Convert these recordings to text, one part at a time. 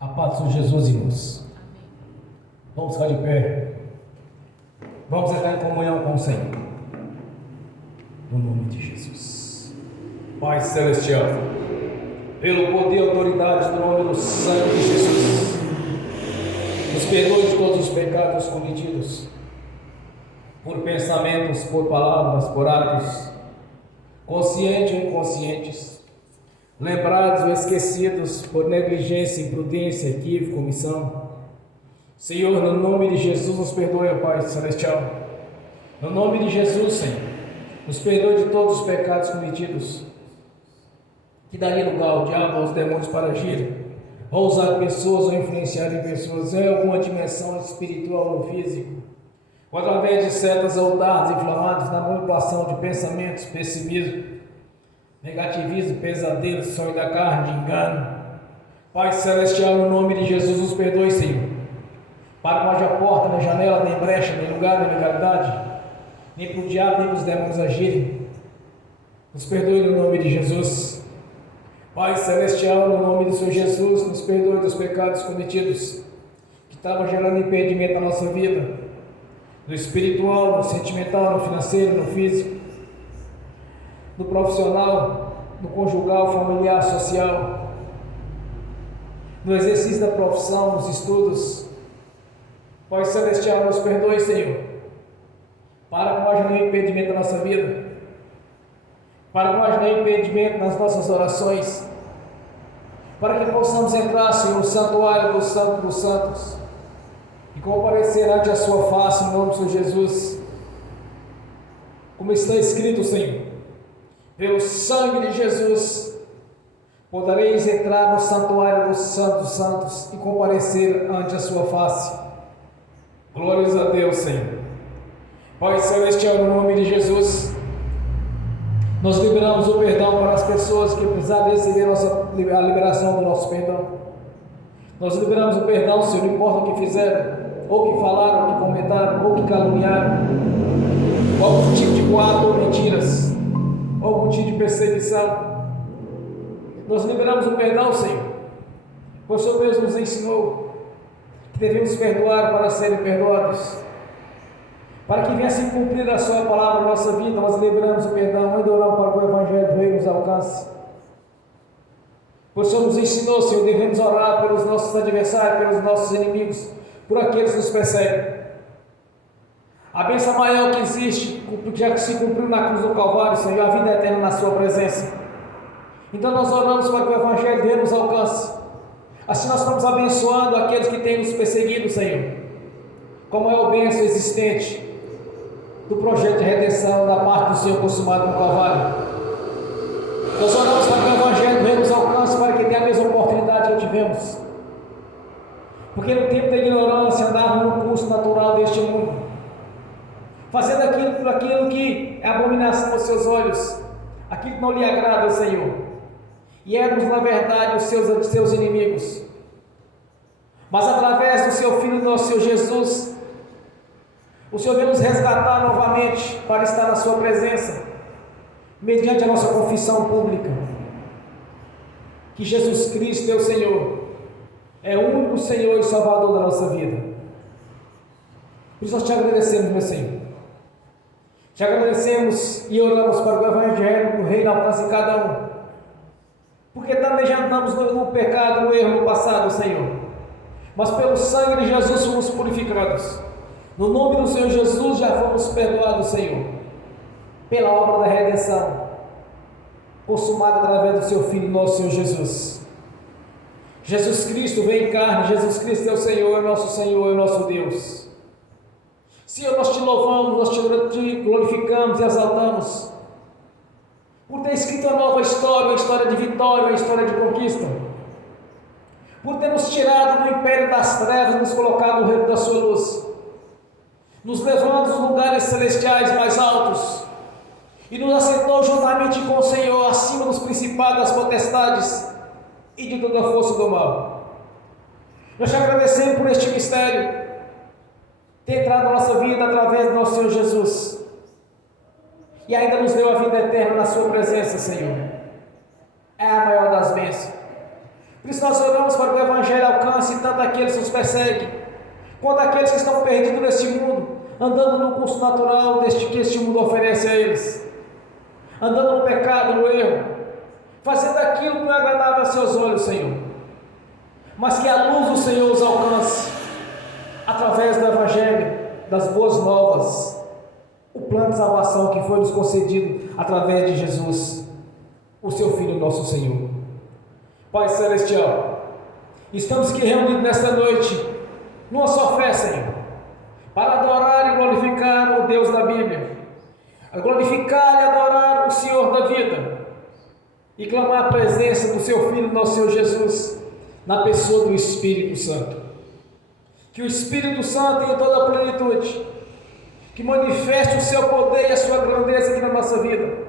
A paz do Senhor Jesus, irmãos. Vamos ficar de pé. Vamos entrar em comunhão com o Senhor. No nome de Jesus. Pai Celestial, pelo poder e autoridade do nome do sangue de Jesus, nos perdoe de todos os pecados cometidos, por pensamentos, por palavras, por atos, conscientes ou inconscientes, lembrados ou esquecidos por negligência, imprudência, equívoco, omissão. Senhor, no nome de Jesus, nos perdoe, Pai Celestial. No nome de Jesus, Senhor, nos perdoe de todos os pecados cometidos, que daria lugar ao diabo, aos demônios para agir, ou usar pessoas ou influenciar pessoas em alguma dimensão espiritual ou física, ou através de setas ou dardos inflamados na manipulação de pensamentos, pessimismo, negativismo, pesadelo, sonho da carne, de engano. Pai Celestial, no nome de Jesus, nos perdoe, Senhor, para que não haja porta, nem janela, nem brecha, nem lugar, nem legalidade, nem para o diabo, nem para os demônios agirem. Nos perdoe no nome de Jesus. Pai Celestial, no nome do Senhor Jesus, nos perdoe dos pecados cometidos, que estavam gerando impedimento na nossa vida, no espiritual, no sentimental, no financeiro, no físico, no profissional, no conjugal, familiar, social, no exercício da profissão, nos estudos. Pai Celestial, nos perdoe, Senhor, para que não haja nenhum impedimento na nossa vida, para que não haja nenhum impedimento nas nossas orações, para que possamos entrar, Senhor, no santuário do Santo dos Santos e comparecer ante a sua face, em nome do Senhor Jesus, como está escrito, Senhor: pelo sangue de Jesus podereis entrar no santuário dos Santos Santos e comparecer ante a sua face. Glórias a Deus, Senhor. Pai Celestial, no nome de Jesus, nós liberamos o perdão para as pessoas que precisarem receber a liberação do nosso perdão. Nós liberamos o perdão, Senhor, não importa o que fizeram, ou que falaram, ou que comentaram, ou que caluniaram, ou algum tipo de boato ou mentiras, ou algum tipo de perseguição. Nós liberamos o perdão, Senhor, pois o Senhor mesmo nos ensinou que devemos perdoar para serem perdoados. Para que venha se cumprir a sua palavra na nossa vida, nós liberamos o perdão, ainda oramos para que o Evangelho do Rei nos alcance. Pois o Senhor nos ensinou, Senhor, devemos orar pelos nossos adversários, pelos nossos inimigos, por aqueles que nos perseguem. A bênção maior que existe, já que se cumpriu na cruz do Calvário, Senhor, a vida eterna na sua presença. Então nós oramos para que o Evangelho de Deus nos alcance. Assim nós estamos abençoando aqueles que têm nos perseguido, Senhor, como é o bênção existente do projeto de redenção da parte do Senhor consumado no Calvário. Nós oramos para que o Evangelho de Deus nos alcance, para que tenha a mesma oportunidade que tivemos. Porque no tempo da ignorância andávamos no curso natural deste mundo, fazendo aquilo que é abominação aos seus olhos, aquilo que não lhe agrada, Senhor, e éramos na verdade os seus inimigos. Mas através do seu Filho, nosso Senhor Jesus, o Senhor veio nos resgatar novamente para estar na sua presença, mediante a nossa confissão pública que Jesus Cristo é o Senhor, é o único Senhor e Salvador da nossa vida. Por isso nós te agradecemos, meu Senhor. Te agradecemos e oramos para que o Evangelho do Reino alcance cada um, porque também já andamos no pecado, no erro no passado, Senhor, mas pelo sangue de Jesus fomos purificados. No nome do Senhor Jesus já fomos perdoados, Senhor, pela obra da redenção consumada através do seu Filho, nosso Senhor Jesus. Jesus Cristo veio em carne, Jesus Cristo é o Senhor, é nosso Senhor, é nosso Deus. Senhor, nós te louvamos, nós te glorificamos e exaltamos por ter escrito a nova história, uma história de vitória, uma história de conquista, por ter nos tirado do império das trevas, nos colocado no reino da sua luz, nos levando aos lugares celestiais mais altos, e nos assentou juntamente com o Senhor, acima dos principados, das potestades e de toda a força do mal. Nós te agradecemos por este mistério ter entrado na nossa vida através do nosso Senhor Jesus, e ainda nos deu a vida eterna na sua presença, Senhor. É a maior das bênçãos. Por isso nós oramos para que o Evangelho alcance tanto aqueles que nos perseguem, quanto aqueles que estão perdidos neste mundo, andando no curso natural que este mundo oferece a eles, andando no pecado, no erro, fazendo aquilo que não é agradável aos seus olhos, Senhor, mas que a luz do Senhor os alcance, através do Evangelho, das boas novas, o plano de salvação que foi nos concedido através de Jesus, o seu Filho, nosso Senhor. Pai Celestial, estamos aqui reunidos nesta noite, numa só fé, Senhor, para adorar e glorificar o Deus da Bíblia, a glorificar e adorar o Senhor da vida, e clamar a presença do seu Filho, nosso Senhor Jesus, na pessoa do Espírito Santo. Que o Espírito Santo, em toda a plenitude, que manifeste o seu poder e a sua grandeza aqui na nossa vida,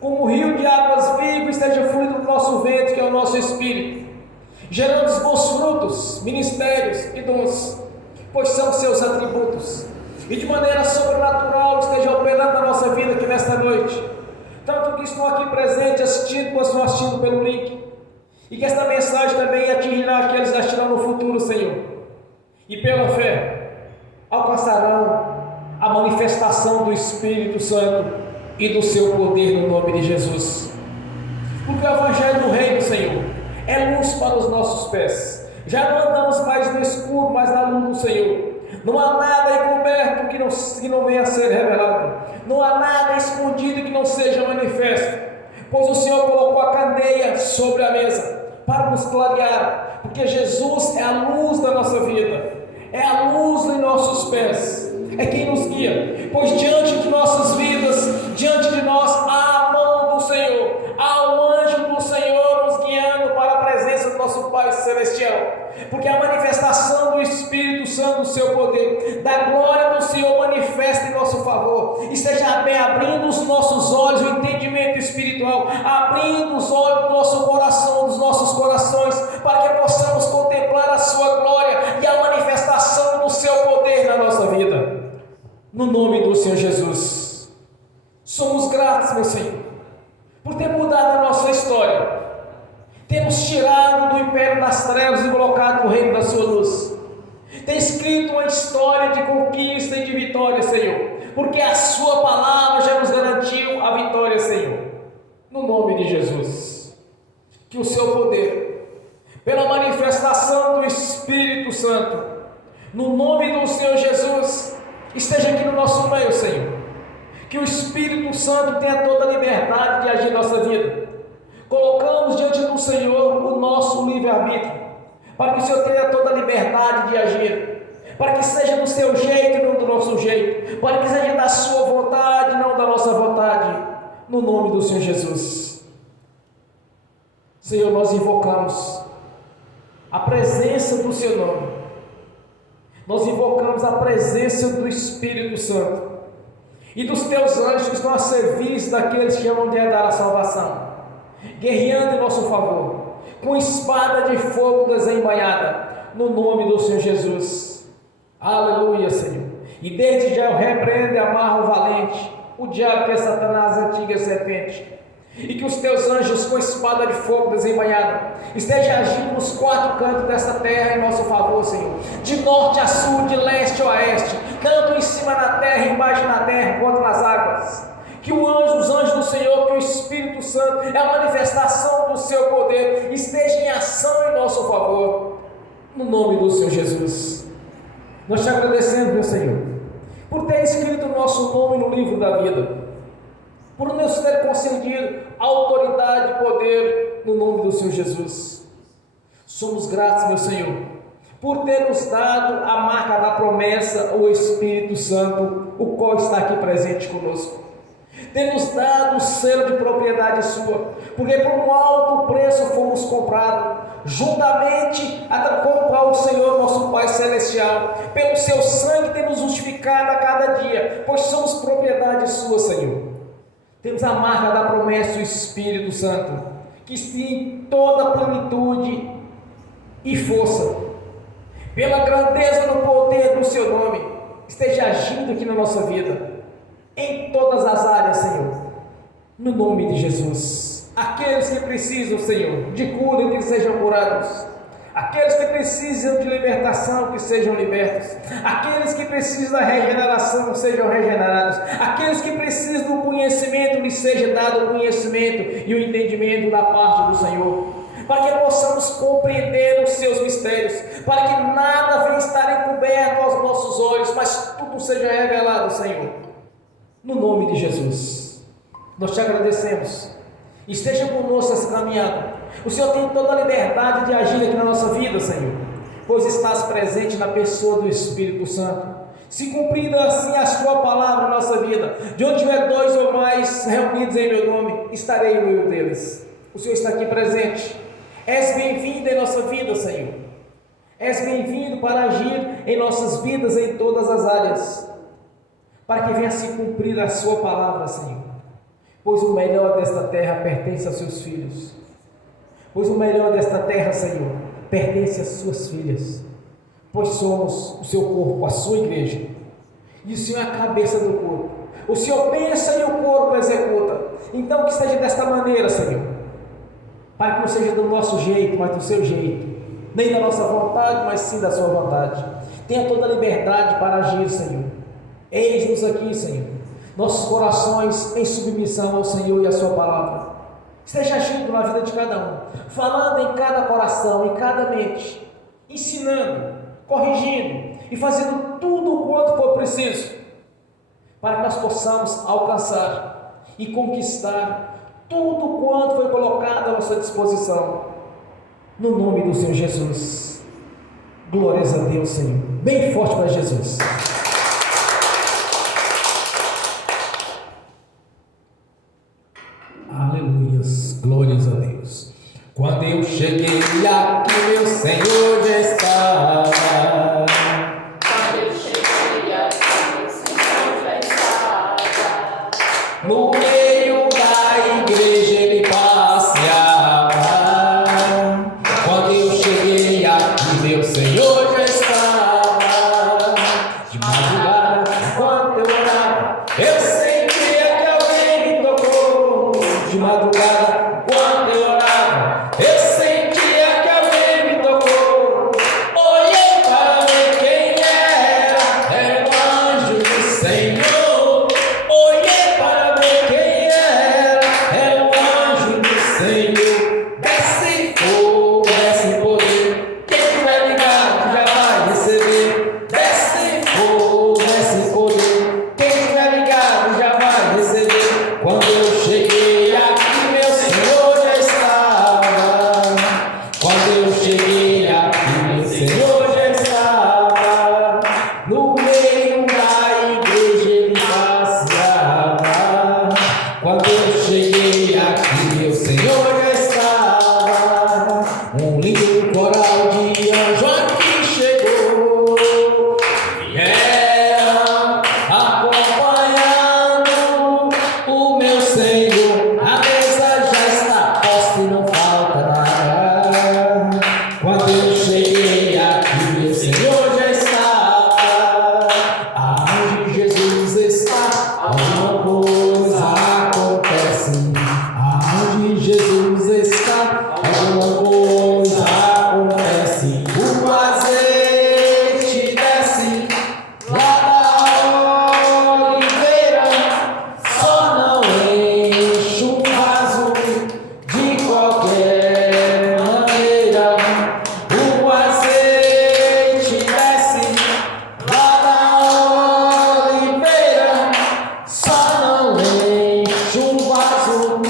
como um rio de águas vivas esteja fluindo no nosso ventre, que é o nosso Espírito, gerando os bons frutos, ministérios e dons, pois são seus atributos, e de maneira sobrenatural esteja operando na nossa vida aqui nesta noite, tanto que estão aqui presentes assistindo, quanto estão assistindo pelo link, e que esta mensagem também atingirá aqueles que assistirão no futuro, Senhor, e pela fé alcançarão a manifestação do Espírito Santo e do seu poder no nome de Jesus. Porque o Evangelho do Reino, Senhor, é luz para os nossos pés. Já não andamos mais no escuro, mas na luz do Senhor. Não há nada encoberto que não venha a ser revelado. Não há nada escondido que não seja manifesto. Pois o Senhor colocou a candeia sobre a mesa para nos clarear. Porque Jesus é a luz da nossa vida. É a luz em nossos pés. É quem nos guia, pois diante de nossas vidas, diante de nós, há a mão do Senhor, há o anjo do Senhor nos guiando para a presença do nosso Pai Celestial, porque a manifestação do Espírito Santo, do seu poder, da glória do Senhor manifesta em nosso favor, esteja bem abrindo os nossos olhos, o entendimento espiritual, abrindo os olhos do nosso coração, dos nossos corações, para que possamos contemplar a sua glória e a manifestação do seu poder na nossa vida. No nome do Senhor Jesus, somos gratos, meu Senhor, por ter mudado a nossa história, temos tirado do império das trevas e colocado no reino da sua luz, tem escrito uma história de conquista e de vitória, Senhor, porque a sua palavra já nos garantiu a vitória, Senhor, no nome de Jesus, que o seu poder, pela manifestação do Espírito Santo, no nome do Senhor Jesus, esteja aqui no nosso meio, Senhor, que o Espírito Santo tenha toda a liberdade de agir em nossa vida. Colocamos diante do Senhor o nosso livre-arbítrio, para que o Senhor tenha toda a liberdade de agir, para que seja do seu jeito e não do nosso jeito, para que seja da sua vontade e não da nossa vontade, no nome do Senhor Jesus. Senhor, nós invocamos a presença do seu nome, nós invocamos a presença do Espírito Santo e dos teus anjos que estão a serviço daqueles que amam de herdar a salvação, guerreando em nosso favor, com espada de fogo desembainhada, no nome do Senhor Jesus. Aleluia, Senhor. E desde já eu repreendo e amarro o valente, o diabo que é Satanás, a antiga serpente, e que os teus anjos com espada de fogo desembainhada estejam agindo nos quatro cantos desta terra em nosso favor, Senhor, de norte a sul, de leste a oeste, tanto em cima da terra, embaixo na terra, quanto nas águas. Que os anjos do Senhor, que o Espírito Santo é a manifestação do seu poder, esteja em ação em nosso favor, no nome do Senhor Jesus. Nós te agradecemos, meu Senhor, por ter escrito o nosso nome no livro da vida, por nos ter concedido autoridade e poder no nome do Senhor Jesus. Somos gratos, meu Senhor, por ter nos dado a marca da promessa, o Espírito Santo, o qual está aqui presente conosco. Tem nos dado o selo de propriedade sua, porque por um alto preço fomos comprados, juntamente com o Senhor nosso Pai Celestial, pelo seu sangue tem nos justificado a cada dia, pois somos propriedade sua, Senhor. Temos a marca da promessa, o Espírito Santo, que tem toda a plenitude e força, pela grandeza do poder do seu nome, esteja agindo aqui na nossa vida, em todas as áreas, Senhor, no nome de Jesus. Aqueles que precisam, Senhor, de cura, que sejam curados. Aqueles que precisam de libertação, que sejam libertos. Aqueles que precisam da regeneração, sejam regenerados. Aqueles que precisam do conhecimento, lhes seja dado o conhecimento e o entendimento da parte do Senhor, para que possamos compreender os seus mistérios, para que nada venha estar encoberto aos nossos olhos, mas tudo seja revelado, Senhor, no nome de Jesus. Nós te agradecemos. Esteja conosco essa caminhada. O Senhor tem toda a liberdade de agir aqui na nossa vida, Senhor, pois estás presente na pessoa do Espírito Santo. Se cumprida assim a sua palavra na nossa vida, de onde tiver 2 ou mais reunidos em meu nome, estarei no meio deles. O Senhor está aqui presente. És bem-vindo em nossa vida, Senhor. És bem-vindo para agir em nossas vidas em todas as áreas, para que venha se cumprir a sua palavra, Senhor. Pois o melhor desta terra pertence aos seus filhos. Pois o melhor desta terra, Senhor, pertence às suas filhas. Pois somos o seu corpo, a sua igreja. E o Senhor é a cabeça do corpo. O Senhor pensa e o corpo executa. Então que seja desta maneira, Senhor. Para que não seja do nosso jeito, mas do seu jeito. Nem da nossa vontade, mas sim da sua vontade. Tenha toda a liberdade para agir, Senhor. Eis-nos aqui, Senhor. Nossos corações em submissão ao Senhor e à sua palavra. Esteja agindo na vida de cada um, falando em cada coração, em cada mente, ensinando, corrigindo e fazendo tudo o quanto for preciso, para que nós possamos alcançar e conquistar tudo quanto foi colocado à nossa disposição, no nome do Senhor Jesus. Glórias a Deus, Senhor. Bem forte para Jesus. Aleluias, glórias a Deus. Quando eu cheguei aqui, meu Senhor já estava. Quando eu cheguei aqui, meu Senhor já estava. No meio da igreja ele passeava. Quando eu cheguei aqui, meu Senhor já estava. De madrugada, enquanto eu orava, eu sentia que alguém me tocou. De madrugada, quando eu orava, eu sentia que alguém me tocou. Olhei para ver quem era o anjo do Senhor. Olhei para ver quem era o anjo do Senhor. Desce fogo, desce poder, quem tiver ligado já vai receber. Desce fogo, desce poder, quem tiver ligado já vai receber. Quando eu cheguei aqui, meu Senhor já estava. Quando eu cheguei aqui, meu Senhor já estava. No meio da igreja ele passeava. Quando eu cheguei aqui, meu Senhor já estava. Um lindo coral de anjo aqui chegou. Vieram acompanhando o meu Senhor. A mesa já está posta e não falta nada. Quando eu cheguei aqui, meu Senhor já estava. Aonde Jesus está, alguma coisa acontece. Aonde Jesus está, alguma coisa acontece. O azeite desce lá da oliveira, só não enche um vaso de qualquer maneira. O azeite desce lá da oliveira, só não enche um vaso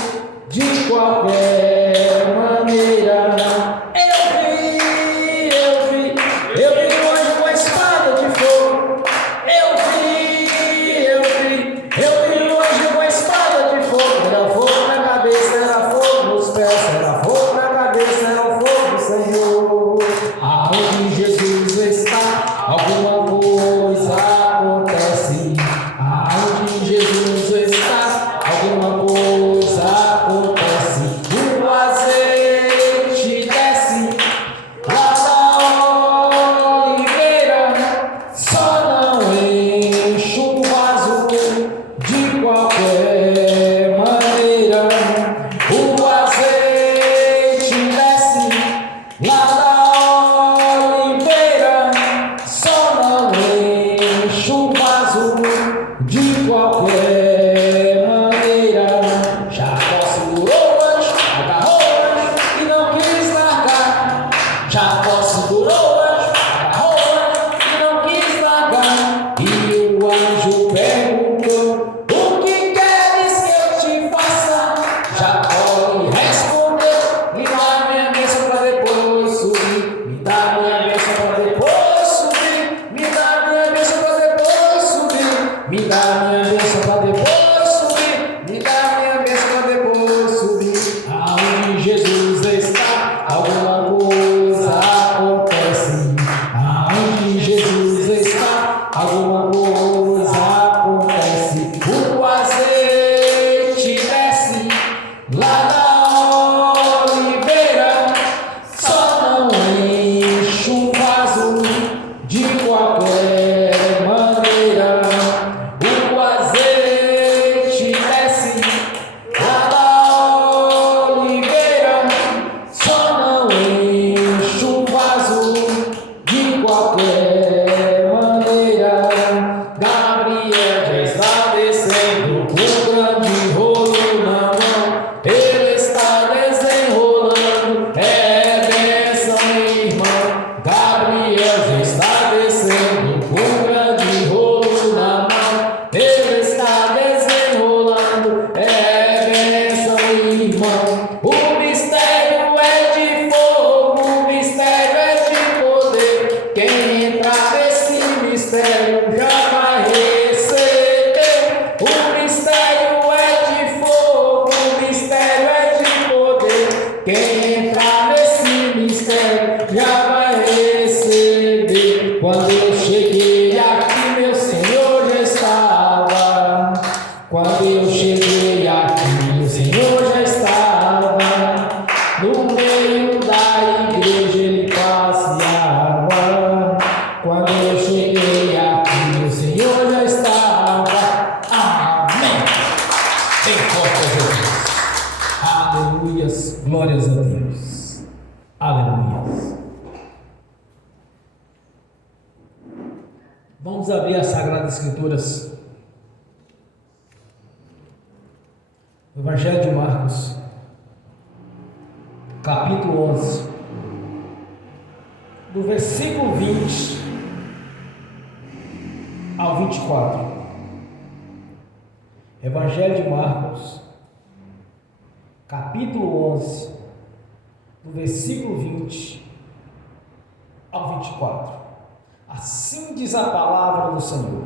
de qualquer maneira. Eu vi um anjo com a espada de fogo. Eu vi um anjo com a espada de fogo. Era fogo na cabeça, era fogo nos pés, era fogo na cabeça, era o fogo do Senhor. Aonde Jesus está, alguma coisa acontece. Aonde Jesus está, alguma coisa acontece. lá na oliveira, só não enche um vaso de qualquer maneira. O azeite desce lá na oliveira, só não enche um vaso de qualquer maneira. Gabriel já está descendo com grande rolo na mão, ele está desenrolando, é bênção, irmão. Gabriel já está descendo com grande rolo na mão, ele está desenrolando, é bênção, irmão. O mistério é de fogo, o mistério é de poder. Quem entrar nesse mistério já vai receber. O mistério é de fogo, o mistério é de poder. Quem entrar nesse mistério já vai receber. Quando eu cheguei aqui, meu Senhor já estava. Quando eu cheguei aqui, o Senhor já estava. No meio da igreja ele passeava. Quando eu cheguei aqui, o Senhor já estava. Amém. Em força, Jesus. Aleluias. Glórias a Deus. Aleluias. Vamos abrir as Sagradas Escrituras. O Evangelho de Marcos, capítulo 11, do versículo 20 ao 24. Evangelho de Marcos, capítulo 11, do versículo 20 ao 24. Assim diz a palavra do Senhor.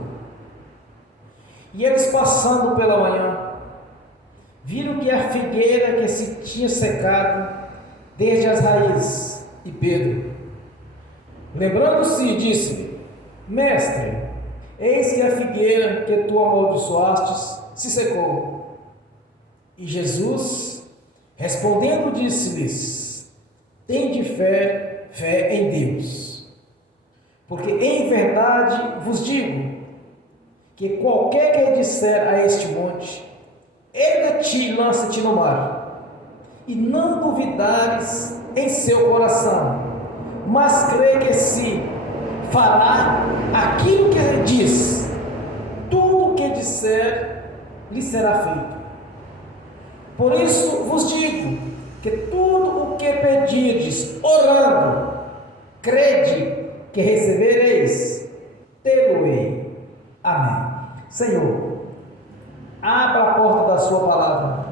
E eles, passando pela manhã, viram que a figueira que se tinha secado desde as raízes. E Pedro, lembrando-se, disse: Mestre, eis que a figueira que tu amaldiçoastes se secou. E Jesus, respondendo, disse-lhes: Tende fé em Deus. Porque em verdade vos digo que qualquer que disser a este monte: erga-te e lança-te no mar, e não duvidares em seu coração, mas crê que se fará aquilo que diz, tudo o que disser lhe será feito. Por isso vos digo que tudo o que pedirdes orando, crede que recebereis, tê-lo-ei. Amém. Senhor, abra a porta da sua palavra,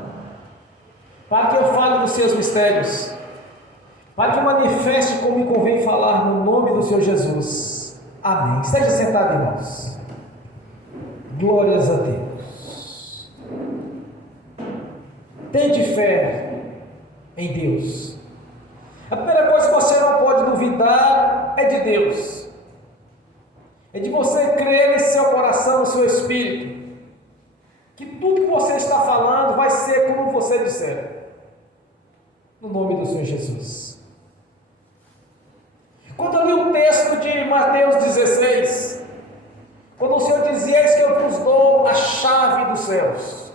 para que eu fale dos seus mistérios, para que eu manifeste como me convém falar, no nome do Senhor Jesus. Amém. Esteja sentado, irmãos. Glórias a Deus. Tende fé em Deus. A primeira coisa que você não pode duvidar é de Deus. É de você crer em seu coração, no seu espírito, que tudo que você está falando vai ser como você disser, no nome do Senhor Jesus. Quando eu li o texto de Mateus 16, quando o Senhor dizia: Eis que eu vos dou a chave dos céus,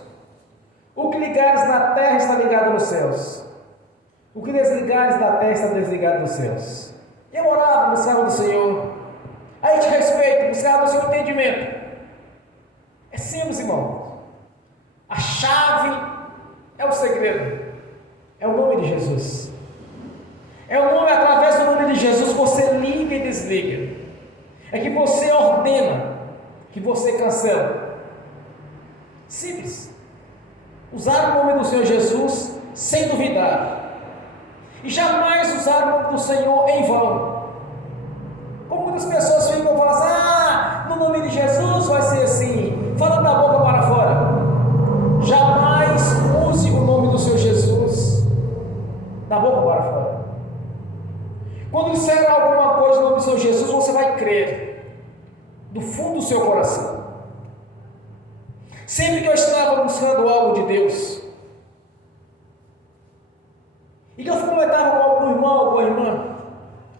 o que ligares na terra está ligado nos céus, o que desligares da terra está desligado nos céus. Eu orava, buscava do Senhor, a este respeito, buscava o seu entendimento. É simples, irmão. A chave é o segredo, é o nome de Jesus. É o nome, através do nome de Jesus, você liga e desliga. É que você ordena, que você cancela. Simples. Usar o nome do Senhor Jesus sem duvidar. E jamais usar o nome do Senhor em vão. Como muitas pessoas ficam falando assim: no nome de Jesus vai ser assim, falando da boca para fora. Jamais use o nome do Senhor Jesus da boca para fora. Quando disser alguma coisa no nome do Senhor Jesus, você vai crer do fundo do seu coração. Sempre que eu estava buscando algo de Deus, E que eu comentava com algum irmão, alguma irmã,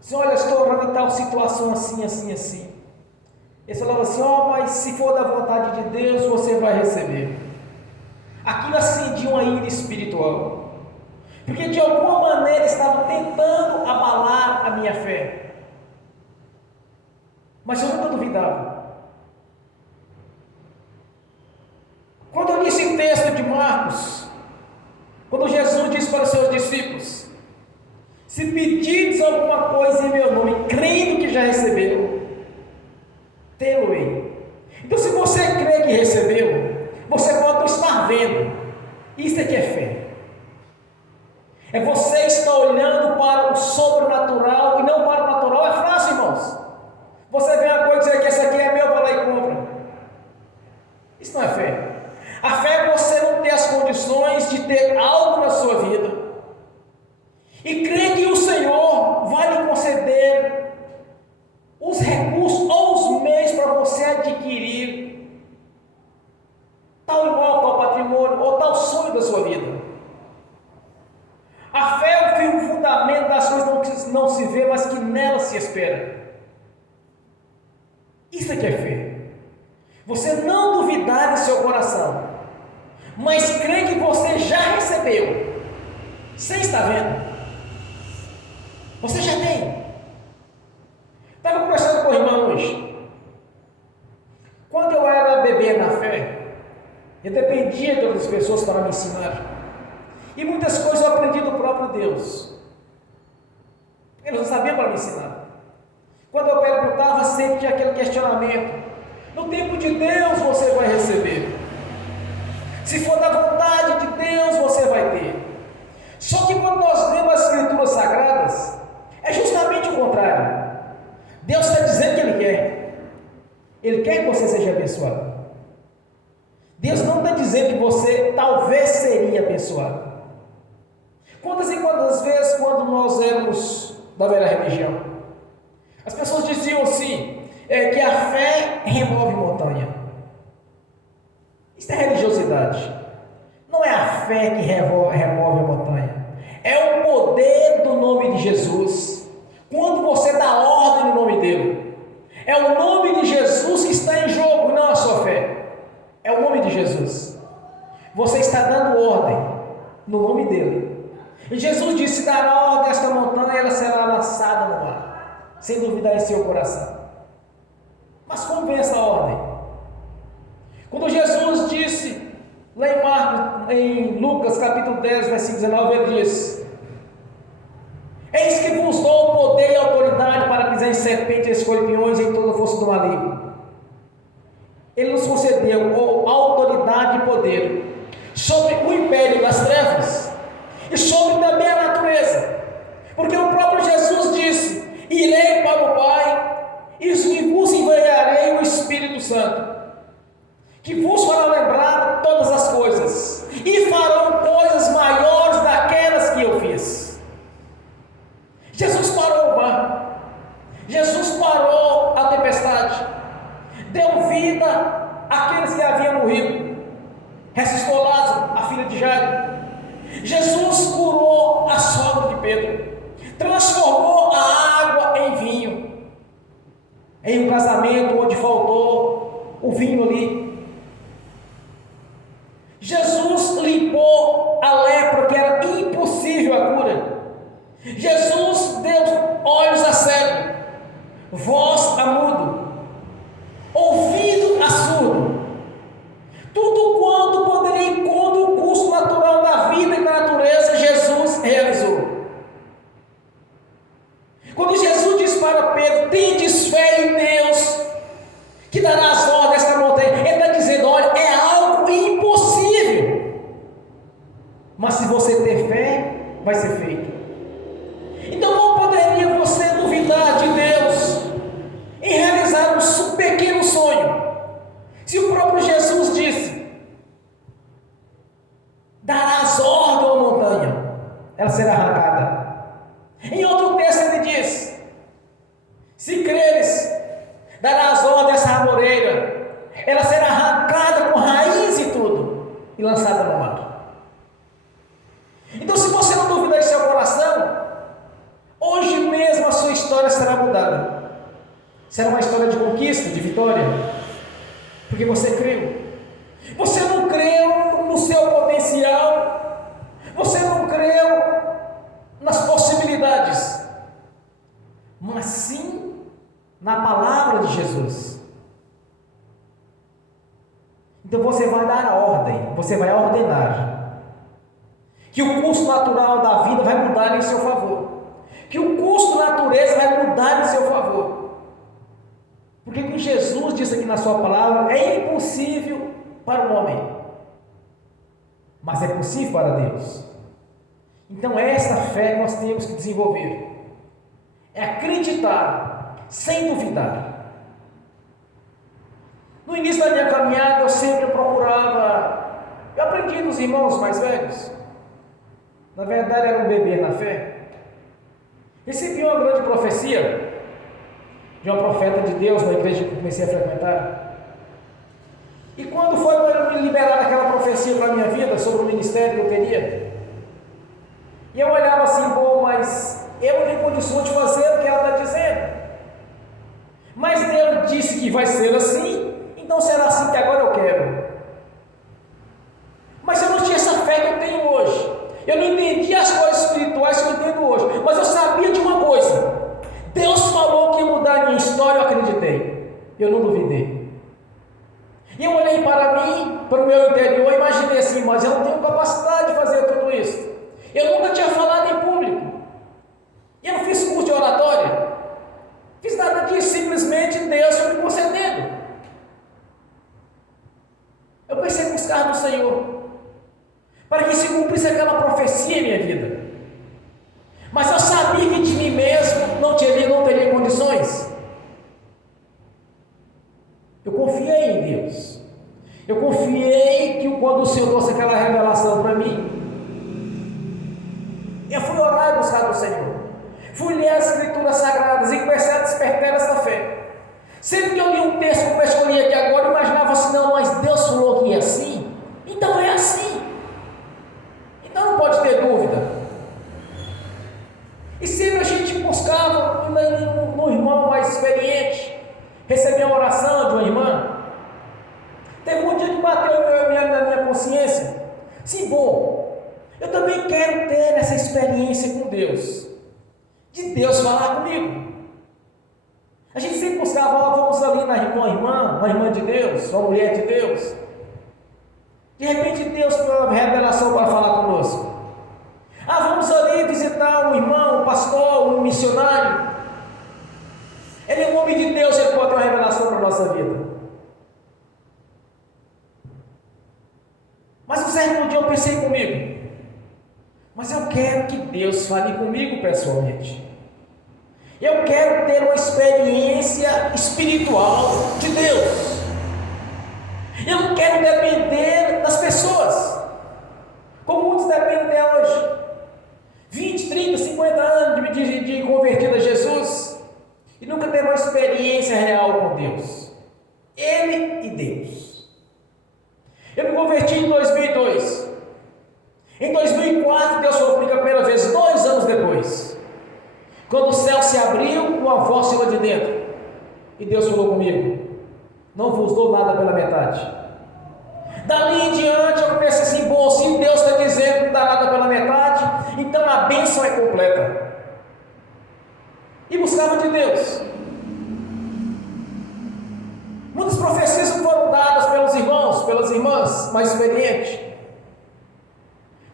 assim, olha, estou orando em tal situação assim, assim, assim. Ele falava assim, mas se for da vontade de Deus, você vai receber. Aquilo acendia uma ira espiritual, porque de alguma maneira estava tentando abalar a minha fé, mas eu nunca duvidava. Quando eu li esse texto de Marcos, quando Jesus disse para os seus discípulos, se pedirdes alguma coisa em meu nome, crendo que já recebeu, tê-lo-ei. Então, se você crê que recebeu, você pode não estar vendo. Isso é que é fé. É você estar olhando para o sobrenatural e não para o natural. É fácil, irmãos. Você vê uma coisa e diz que essa aqui é meu, vai lá e compra. Isso não é fé. A fé é você não ter as condições de ter algo na sua vida e crer que o Senhor vai lhe conceder os recursos ou os meios para você adquirir tal imóvel, tal patrimônio ou tal sonho da sua vida. A fé é o fundamento das coisas que não se vê, mas que nela se espera. Isso é que é fé. Você não duvidar em seu coração, mas crer que você já recebeu, sem estar vendo. Você já tem. Estava conversando com o irmão hoje. Quando eu era bebê na fé, eu dependia de outras pessoas para me ensinar. E muitas coisas eu aprendi do próprio Deus. Eles não sabiam para me ensinar. Quando eu perguntava, sempre tinha aquele questionamento. No tempo de Deus você vai receber. Se for da vontade de Deus, você vai ter. Só que quando nós lemos as Escrituras Sagradas, é justamente o contrário. Deus está dizendo que Ele quer. Ele quer que você seja abençoado. Deus não está dizendo que você talvez seria abençoado. Quantas e quantas vezes, quando nós éramos da velha religião, as pessoas diziam assim, que a fé remove montanha. Isso é religiosidade. Não é a fé que remove a montanha. É o poder do nome de Jesus. Quando você dá ordem no nome dele. É o nome de Jesus que está em jogo, não a sua fé. É o nome de Jesus. Você está dando ordem no nome dele. E Jesus disse, dará ordem a esta montanha e ela será lançada no mar. Sem duvidar em seu coração. Mas como vem essa ordem? Quando Jesus disse, lá em Lucas capítulo 10, versículo 19, ele diz, eis que vos dou o poder e a autoridade para pisar em serpentes e escorpiões e em toda a força do maligno. Ele nos concedeu autoridade e poder sobre o império das trevas e sobre também a natureza, porque o próprio Jesus disse, irei para o Pai e vos enviarei o Espírito Santo, que vos fará lembrar todas as coisas, e farão coisas maiores daquelas que eu fiz. Jesus parou o mar, Jesus parou a tempestade, deu vida àqueles que haviam morrido, ressuscitou Lázaro, a filha de Jairo. Jesus curou a sogra de Pedro, transformou a água em vinho, em um casamento onde faltou o vinho ali. Jesus limpou a lepra, que era impossível a cura. Jesus deu olhos a cego, voz a mudo, ouvido a surdo. Tudo quanto poderia ir contra o curso natural da vida e da natureza, Jesus realizou. Quando Jesus diz para Pedro, tendes fé em Deus, que dará as ordens desta montanha, ele está dizendo, olha, é algo impossível, mas se você ter fé, vai ser feito. Então não poderia você duvidar de Deus em realizar um pequeno sonho, se o próprio Jesus disse, darás ordem à montanha, ela será arrancada. Em outro texto ele diz, se creres, darás ordem a essa amoreira, ela será arrancada com raiz e tudo, e lançada no mar. Então, se você não duvidar em seu coração, Será uma história de conquista, de vitória, porque você creu. Você não creu no seu potencial, você não creu nas possibilidades, mas sim na palavra de Jesus. Então você vai dar a ordem, você vai ordenar que o curso natural da vida vai mudar em seu favor, que o curso da natureza vai mudar em seu favor. Porque o que Jesus disse aqui na sua palavra é impossível para o homem, mas é possível para Deus. Então essa fé nós temos que desenvolver, é acreditar sem duvidar. No início da minha caminhada eu sempre procurava, eu aprendi dos irmãos mais velhos, na verdade era um bebê na fé. Recebi uma grande profecia de uma profeta de Deus na igreja que eu comecei a frequentar. E quando foi me liberar aquela profecia para a minha vida, sobre o ministério que eu teria, e eu olhava assim, bom, mas eu não tenho condições de fazer o que ela está dizendo. Mas Deus disse que vai ser assim, então será assim que agora eu quero. Mas eu não tinha essa fé que eu tenho hoje. Eu não entendi as coisas espirituais que eu entendo hoje, mas eu sabia de uma coisa: Deus falou que ia mudar a minha história, eu acreditei, eu não duvidei. E eu olhei para mim, para o meu interior, e imaginei assim, mas eu não tenho capacidade de fazer tudo isso. Eu nunca tinha falado em público, eu não fiz curso de oratória, fiz nada disso, simplesmente Deus foi me concedendo. Eu pensei em buscar do Senhor, para que se cumprisse aquela profecia em minha vida. Mas eu sabia que de mim mesmo não teria condições. Eu confiei em Deus. Eu confiei que quando o Senhor trouxe aquela revelação para mim, eu fui orar e buscar do Senhor. Fui ler as Escrituras Sagradas e comecei a despertar essa fé. Sempre que eu li um texto como eu li aqui agora, eu imaginava assim, não, mas Deus falou que é assim, então é assim. Então não pode ter dúvida. E sempre a gente buscava no irmão mais experiente, receber uma oração de uma irmã. Teve um dia que bateu na minha consciência, sim, bom, eu também quero ter essa experiência com Deus, de Deus falar comigo. A gente sempre buscava, vamos ali na irmã, uma irmã de Deus, uma mulher de Deus. De repente Deus tem uma revelação para falar conosco. Vamos ali visitar um irmão, um pastor, um missionário. Ele é um homem de Deus, ele pode ter uma revelação para a nossa vida. Mas um certo dia eu pensei comigo, mas eu quero que Deus fale comigo pessoalmente. Eu quero ter uma experiência espiritual de Deus. Eu não quero depender das pessoas, como muitos dependem até hoje. 20, 30, 50 anos de convertido a Jesus e nunca teve uma experiência real com Deus. Ele e Deus. Eu me converti em 2002. Em 2004, Deus falou comigo a primeira vez, 2 anos depois. Quando o céu se abriu, uma voz saiu de dentro. E Deus falou comigo, não vos dou nada pela metade. Dali em diante eu comecei assim, bom, se Deus está dizendo que não dá nada pela metade, então a bênção é completa. E buscava de Deus. Muitas profecias foram dadas pelos irmãos, pelas irmãs mais experientes.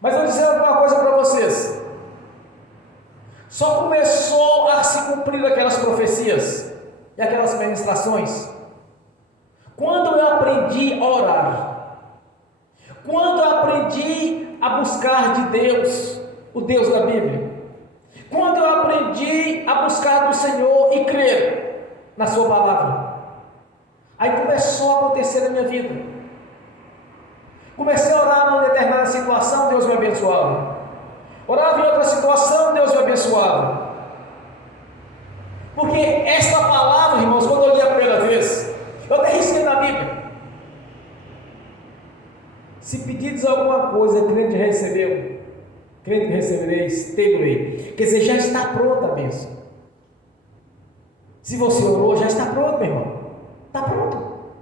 Mas eu vou dizer alguma coisa para vocês. Só começou a se cumprir aquelas profecias e aquelas ministrações quando eu aprendi a orar. Quando eu aprendi a buscar de Deus, o Deus da Bíblia. Quando eu aprendi a buscar do Senhor e crer na sua palavra. Aí começou a acontecer na minha vida. Comecei a orar numa determinada situação, Deus me abençoava. Orava em outra situação, Deus me abençoava. Porque esta palavra, irmãos, quando eu li a primeira vez, eu até risquei na Bíblia. Se pedides alguma coisa, crente recebeu, crente que recebereis, tê-lo-ei. Quer dizer, já está pronta a bênção. Se você orou, já está pronto, meu irmão. Está pronto.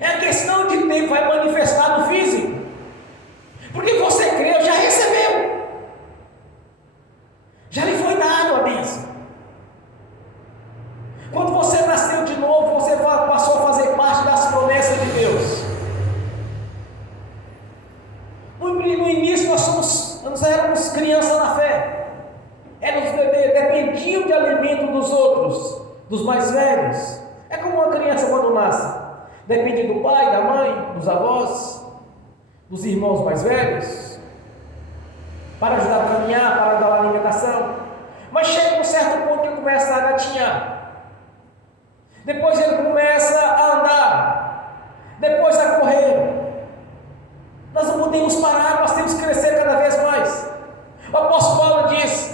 É a questão de tempo, vai manifestar no físico. Porque você creu, já recebeu. Já lhe foi dado a bênção. Quando você nasceu de novo, você passou a fazer parte das promessas de Deus. No início nós éramos crianças na fé. Éramos bebês, dependiam de alimento dos outros, dos mais velhos. É como uma criança quando nasce. Depende do pai, da mãe, dos avós, dos irmãos mais velhos, para ajudar a caminhar, para dar uma alimentação. Mas chega um certo ponto que ele começa a gatinhar. Depois ele começa a andar. Depois a correr. Nós não podemos parar, nós temos que crescer cada vez mais. O apóstolo Paulo diz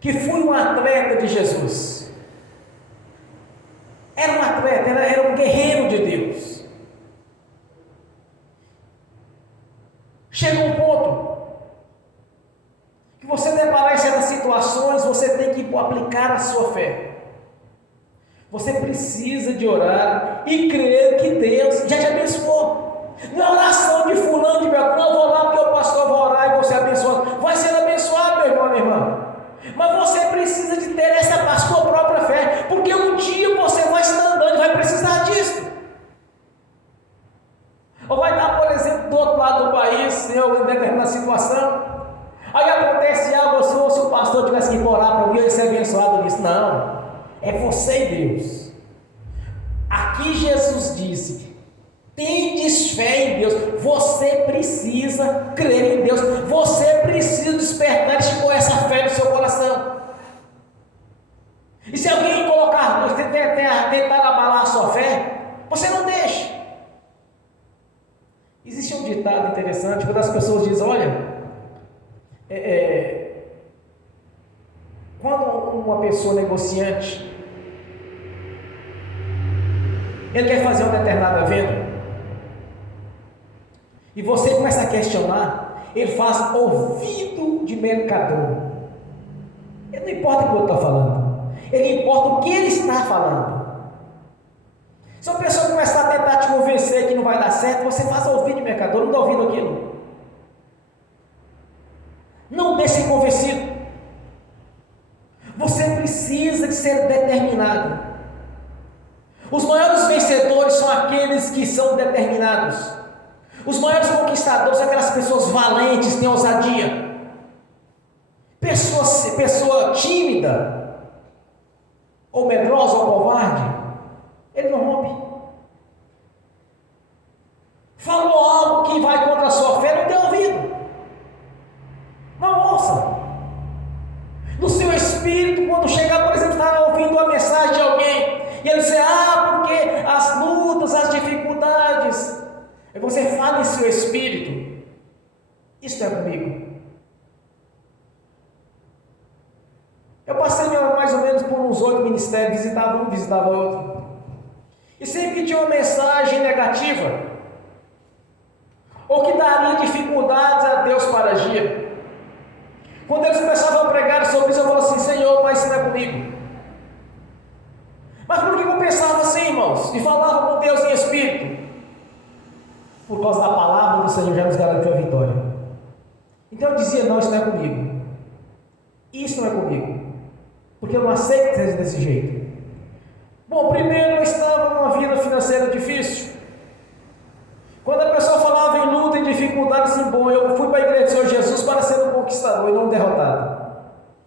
que fui um atleta de Jesus. Era um atleta, era um guerreiro de Deus. Chega um ponto que você deparar em certas situações, você tem que aplicar a sua fé. Você precisa de orar e crer que Deus já te abençoou. Não é oração de fulano, de Beltrano, não vou lá porque o pastor vai orar e você é abençoado. Vai ser abençoado, meu irmão, minha irmã. Mas você precisa de ter a sua própria fé, porque um dia você vai estar andando e vai precisar disso. Ou vai estar, por exemplo, do outro lado do país, em determinada situação. Aí acontece algo, se o pastor tivesse que orar para mim, eu ia ser abençoado nisso. Não, é você e Deus. Aqui Jesus disse: tendes fé em Deus. Você precisa crer em Deus. Você precisa despertar com essa fé no seu coração. E se alguém colocar, tentar abalar a sua fé, você não deixa. Existe um ditado interessante, quando as pessoas dizem: olha, quando uma pessoa negociante, ele quer fazer uma determinada venda, e você começa a questionar, ele faz ouvido de mercador. Ele não importa o que o outro está falando, ele importa o que ele está falando. Se a pessoa começar a tentar te convencer que não vai dar certo, você faz ouvido de mercador, não está ouvindo aquilo. Não deixe ser convencido. Você precisa de ser determinado. Os maiores vencedores são aqueles que são determinados. Os maiores conquistadores são aquelas pessoas valentes, têm ousadia. Pessoa tímida, ou medrosa, ou covarde, ele não rompe. Falou algo que vai contra a sua fé, não dê ouvido. Não ouça. No seu espírito, quando chegar, por exemplo, está ouvindo uma mensagem de alguém, e ele diz: porque as lutas, as dificuldades. Aí você fala em seu espírito: isso é comigo. Eu passei mais ou menos por uns 8 ministérios, visitava um, visitava outro. E sempre que tinha uma mensagem negativa, ou que daria dificuldades a Deus para agir, quando eles começavam a pregar sobre isso, eu falava assim: Senhor, mas isso não é comigo. Mas por que eu pensava assim, irmãos? E falava com Deus em espírito? Por causa da palavra do Senhor já nos garantiu a vitória. Então eu dizia: não, isso não é comigo. Isso não é comigo. Porque eu não aceito que seja desse jeito. Bom, primeiro eu estava numa vida financeira difícil. Quando a pessoa falava em luta e dificuldade, assim, bom, eu fui para a igreja do Senhor Jesus para ser um conquistador e não um derrotado.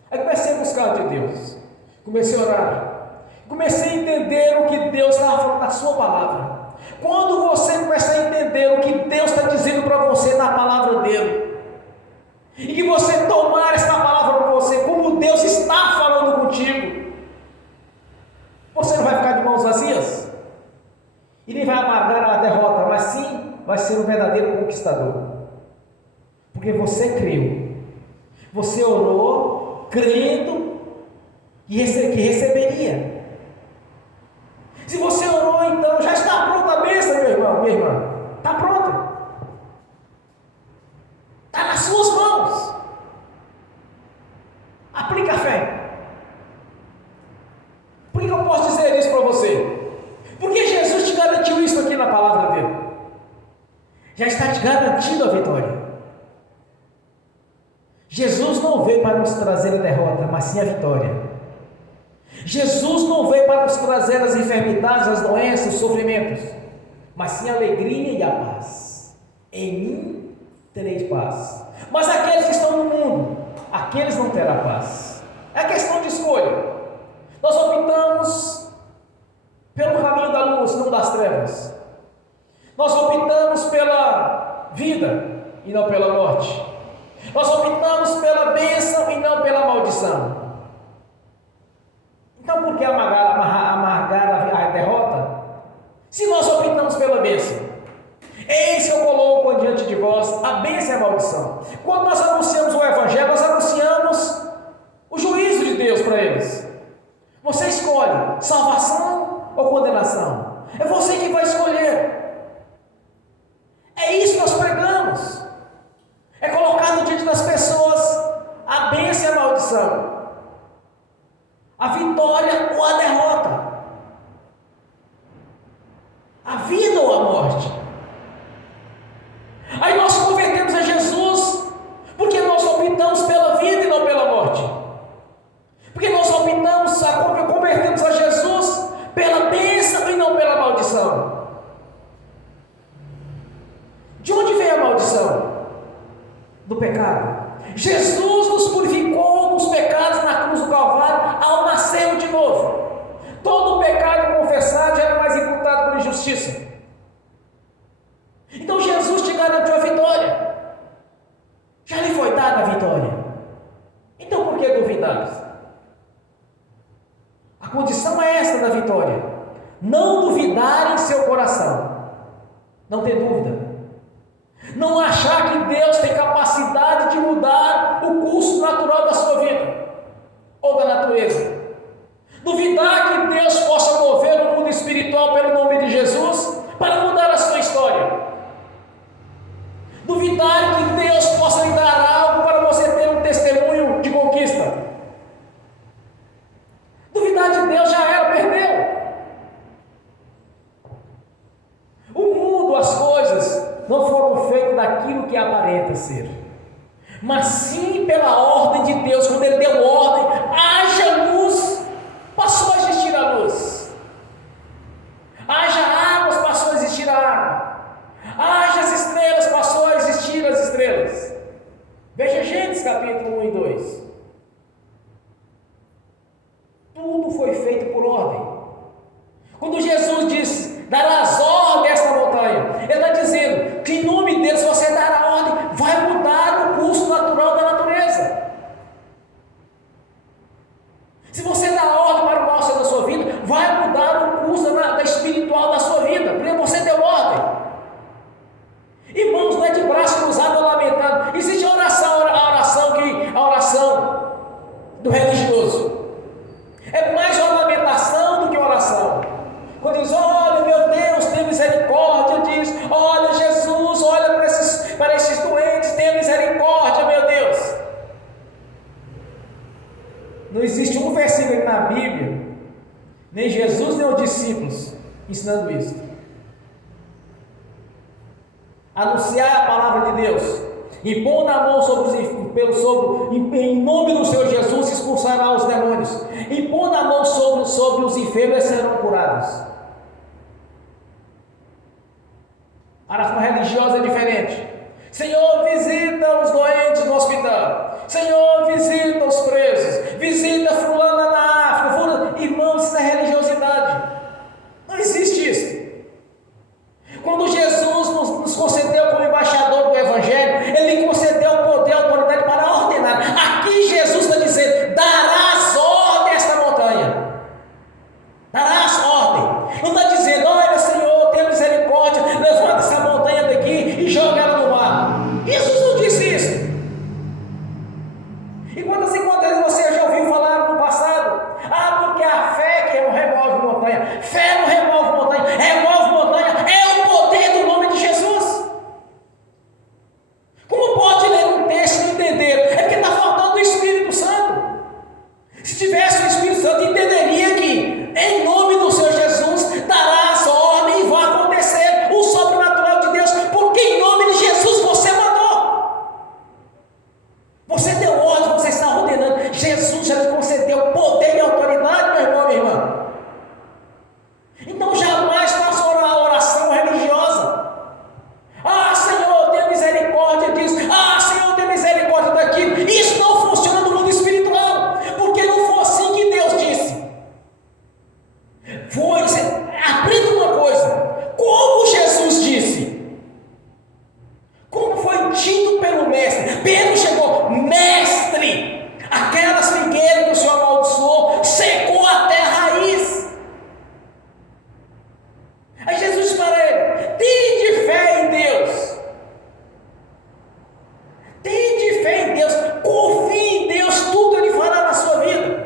Aí comecei a buscar de Deus. Comecei a orar. Comecei a entender o que Deus estava falando na sua palavra. Quando você começa a entender o que Deus está dizendo para você na palavra dele, e que você tomar esta palavra para você, como Deus está falando contigo, você não vai ficar de mãos vazias, e nem vai amargar a derrota, mas sim vai ser um verdadeiro conquistador, porque você creu, você orou, crendo que receberia. Se você orou, então já está pronta a bênção, meu irmão, minha irmã. Está pronta. Está nas suas mãos. Aplica a fé. Jesus não veio para nos trazer a derrota, mas sim a vitória. Jesus não veio para nos trazer as enfermidades, as doenças, os sofrimentos, mas sim a alegria e a paz. Em mim tereis paz. Mas aqueles que estão no mundo, aqueles não terão paz. É questão de escolha. Nós optamos pelo caminho da luz, não das trevas. Nós optamos pela vida e não pela morte. Nós optamos pela bênção e não pela maldição. Então, por que amargar a derrota? Se nós optamos pela bênção, eis que eu coloco diante de vós a bênção e a maldição. Quando nós anunciamos o Evangelho, nós anunciamos o juízo de Deus para eles. Você escolhe salvação ou condenação. É você que vai escolher. É isso que nós pregamos. É colocado diante das pessoas a bênção e a maldição, a vitória ou a derrota, a vida ou a morte. Aí nós convertemos a Jesus, porque nós optamos pela vida e não pela morte, porque nós convertemos a Jesus pela bênção e não pela maldição. De onde vem a maldição? Do pecado. Jesus nos purificou dos pecados na cruz do Calvário ao nascer de novo. Todo pecado confessado já era mais imputado por injustiça. Então Jesus te garantiu a vitória. Já lhe foi dada a vitória. Então por que duvidar? A condição é esta da vitória: não duvidar em seu coração, não ter dúvida. Não achar que Deus tem capacidade de mudar o curso natural da sua vida ou da natureza. Duvidar que Deus possa mover o mundo espiritual pelo nome de Jesus para mudar a sua história. Duvidar que Deus possa lhe dar algo para você ter um testemunho de conquista. Duvidar de Deus já era, perdeu. O mundo, as coisas não foram feitas daquilo que aparenta ser, mas sim pela ordem de Deus. Quando Ele deu ordem, haja luz, passou a existir a luz. Haja águas, passou a existir a água. Haja as estrelas, passou a existir as estrelas. Veja Gênesis capítulo 1 e 2. Tudo foi feito por ordem. Quando Jesus disse: darás ordem a esta montanha, Ele está dizendo que em nome dele, se você dar a ordem, vai mudar o curso natural da natureza. Se você dá a ordem para o mal da sua vida, vai mudar o curso da espiritual da sua vida, porque você deu ordem. Irmãos, não é de braço cruzado ou lamentando. Existe a oração do religioso. É mais uma lamentação do que oração. Quando diz: olha, meu Deus, tem misericórdia, diz: olha, Jesus, olha para esses doentes, tenha misericórdia, meu Deus. Não existe um versículo na Bíblia, nem Jesus nem os discípulos ensinando isso. Anunciar a palavra de Deus, impor a mão em nome do Senhor Jesus, expulsará os demônios. Impor a mão sobre os enfermos, eles serão curados. A oração religiosa é diferente. Senhor, visita os doentes no hospital. Senhor, visita os presos. Visita fulana na África. Irmãos, isso é religiosidade. Não existe isso. Quando Jesus nos concedeu como embaixador do Evangelho, Ele concedeu o poder e a autoridade para ordenar. Aqui Jesus está dizendo: darás ordem a esta montanha. Darás ordem. Não está dizendo: olha, Senhor, tenha misericórdia, levanta essa montanha daqui e joga ela no mar. Jesus não disse isso. E quando em Deus, confie em Deus, tudo Ele fará na sua vida.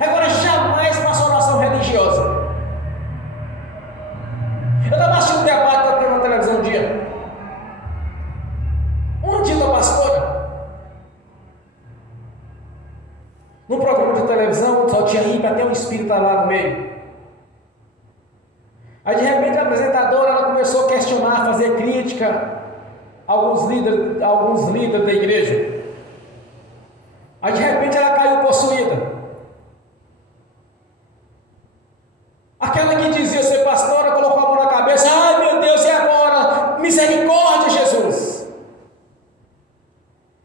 Agora, jamais faça oração religiosa. Eu estava assistindo um debate na televisão um dia. Uma dita pastora, num programa de televisão, só tinha ímpio, até um espírita lá no meio. Aí de repente a apresentadora ela começou a questionar, a fazer crítica a alguns líderes da igreja. Aí de repente ela caiu possuída. Aquela que dizia ser pastora colocou a mão na cabeça: ai meu Deus, e agora? Misericórdia, Jesus!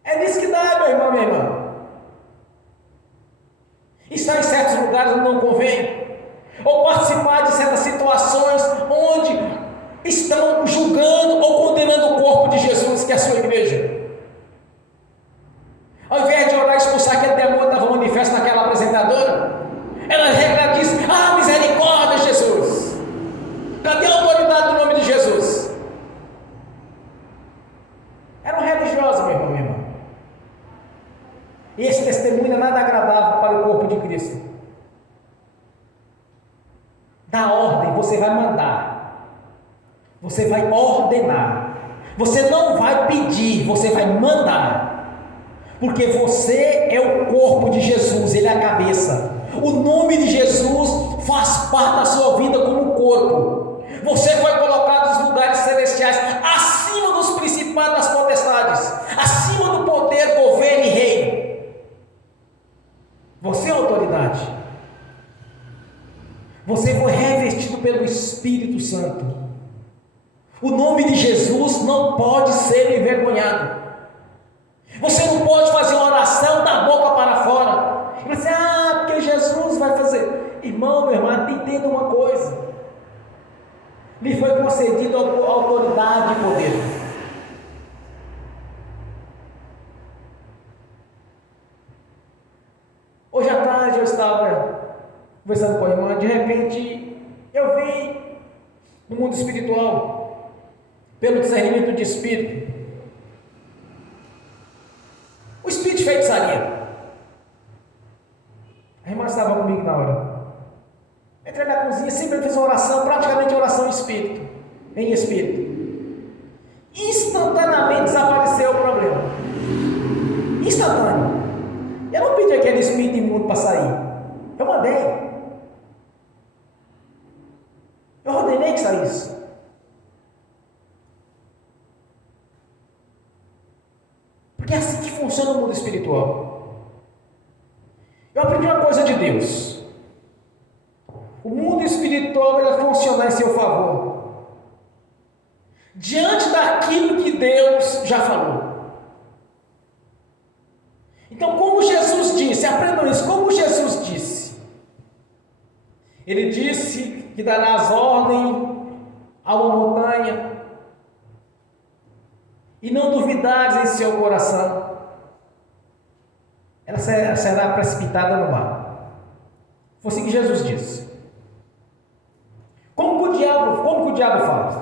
É nisso que dá, meu irmão, minha irmã. Estar em certos lugares não convém, ou participar de certas situações onde estão julgando ou condenando o corpo de Jesus, que é a sua igreja. Ao invés de orar e expulsar aquele demônio que estava manifesto naquela apresentadora, ela diz: ah, misericórdia, Jesus! Cadê a autoridade do nome de Jesus? Era um religioso, meu irmão, minha irmã. E esse testemunho é nada agradável para o corpo de Cristo. Da ordem, você vai mandar, você vai ordenar, você não vai pedir, você vai mandar, porque você é o corpo de Jesus, Ele é a cabeça. O nome de Jesus faz parte da sua vida como corpo. Você foi colocado nos lugares celestiais, acima dos principados, das potestades, acima do poder, governo e reino. Você é autoridade. Você foi revestido pelo Espírito Santo. O nome de Jesus não pode ser envergonhado. Você não pode fazer uma oração da boca para fora. E você, porque Jesus vai fazer. Irmão, meu irmão, entenda uma coisa. Lhe foi concedido autoridade e poder. Hoje à tarde eu estava conversando com a irmã, de repente eu vi no mundo espiritual, pelo discernimento de espírito, o espírito de feitiçaria. A irmã estava comigo na hora. Entrei na cozinha, sempre fiz uma oração, praticamente oração em espírito. Instantaneamente desapareceu o problema. Instantâneo. Eu não pedi aquele espírito imundo para sair. Eu mandei. Eu ordenei que saísse. Porque é assim que funciona o mundo espiritual. Eu aprendi uma coisa de Deus. O mundo espiritual vai funcionar em seu favor, diante daquilo que Deus já falou. Então, como Jesus disse, aprendam isso, como Jesus disse. Ele disse que dará as ordens a uma montanha, e não duvidares em seu coração, ela será precipitada no mar. Foi assim que Jesus disse. Como que o diabo faz?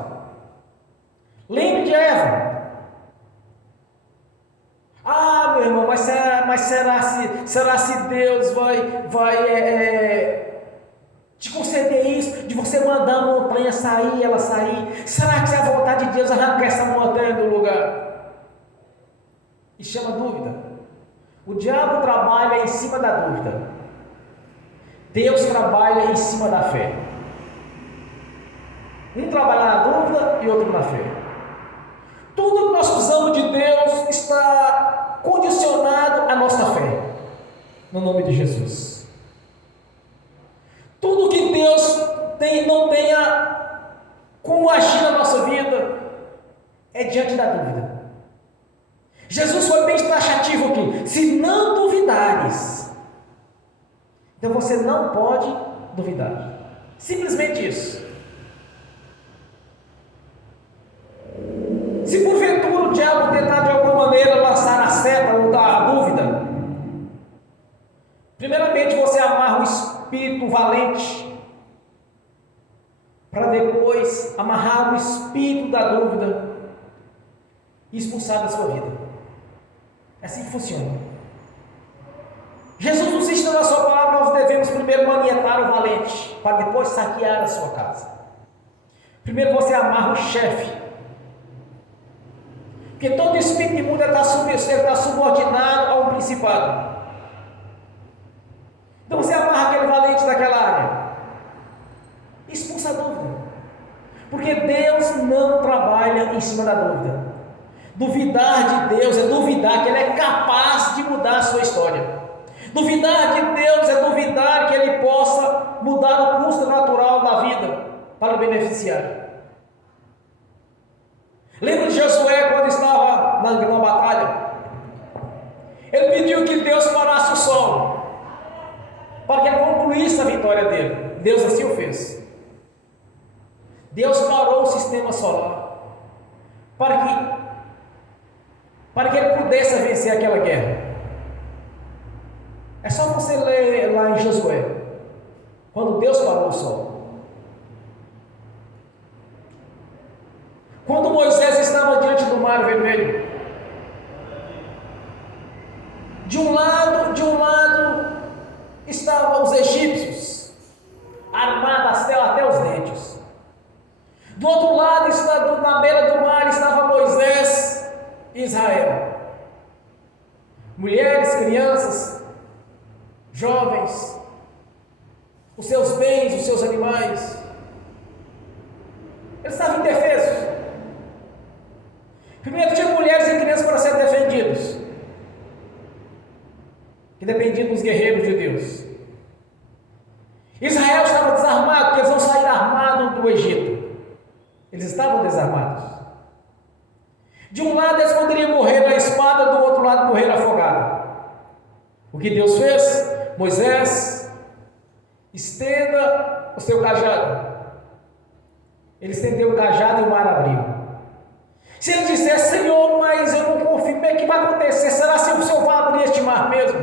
Lembre de Eva. Meu irmão, mas será se Deus vai te conceder isso, de você mandar a montanha sair, ela sair? Será que é a vontade de Deus arrancar essa montanha do lugar? Isso chama dúvida. O diabo trabalha em cima da dúvida. Deus trabalha em cima da fé. Um trabalha na dúvida e outro na fé. Tudo que nós precisamos de Deus está condicionado à nossa fé, no nome de Jesus. Tudo que Deus não tenha como agir na nossa vida é diante da dúvida. Jesus foi bem taxativo aqui: se não duvidares. Então você não pode duvidar. Simplesmente isso. Se porventura o diabo tentar de alguma maneira lançar a seta ou dar a dúvida, primeiramente você amarra o espírito valente, para depois amarrar o espírito da dúvida e expulsar da sua vida. É assim que funciona. Jesus nos ensina na sua palavra, nós devemos primeiro manietar o valente, para depois saquear a sua casa. Primeiro você amarra o chefe. Porque todo espírito imundo está subordinado a um principado. Então você amarra aquele valente daquela área. Expulsa a dúvida. Porque Deus não trabalha em cima da dúvida. Duvidar de Deus é duvidar que Ele é capaz de mudar a sua história. Duvidar de Deus é duvidar que Ele possa mudar o curso natural da vida para o beneficiário. Lembra de Josué quando estava na batalha? Ele pediu que Deus parasse o sol para que ele concluísse a vitória dele. Deus assim o fez. Deus parou o sistema solar para que ele pudesse vencer aquela guerra. É só você ler lá em Josué, quando Deus parou o sol. Quando Moisés estava diante do mar vermelho, de um lado estavam os egípcios, armados até os dentes. Do outro lado, na beira do mar, estava Moisés e Israel. Mulheres, crianças, jovens, os seus bens, os seus animais. Eles estavam indefesos. Primeiro tinha mulheres e crianças para serem defendidos, que dependiam dos guerreiros de Deus. Israel estava desarmado, porque eles não saíram armados do Egito. Eles estavam desarmados. De um lado eles poderiam morrer na espada, do outro lado morrer afogado. O que Deus fez? Moisés, estenda o seu cajado. Ele estendeu o cajado e o mar abriu. Se ele dissesse, Senhor, mas eu não confio, como é que vai acontecer? Será que o Senhor vai abrir este mar mesmo?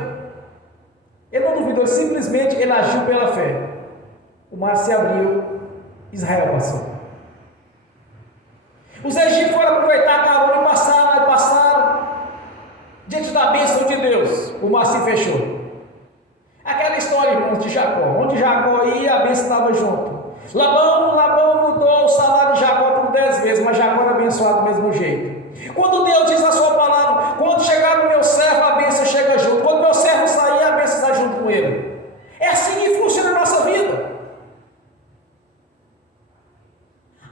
Ele não duvidou, simplesmente ele agiu pela fé. O mar se abriu, Israel passou. Os egípcios foram aproveitar a carona e passaram diante da bênção de Deus. O mar se fechou. Aquela história, irmãos, de Jacó. Onde Jacó ia, a bênção estava junto. Labão mudou o salário de Jacó por 10 vezes, mas Jacó era abençoado do mesmo jeito. Quando Deus diz a sua palavra, quando chegar no meu servo, a bênção chega junto. Quando meu servo sair, a bênção está junto com ele. É assim que funciona a nossa vida.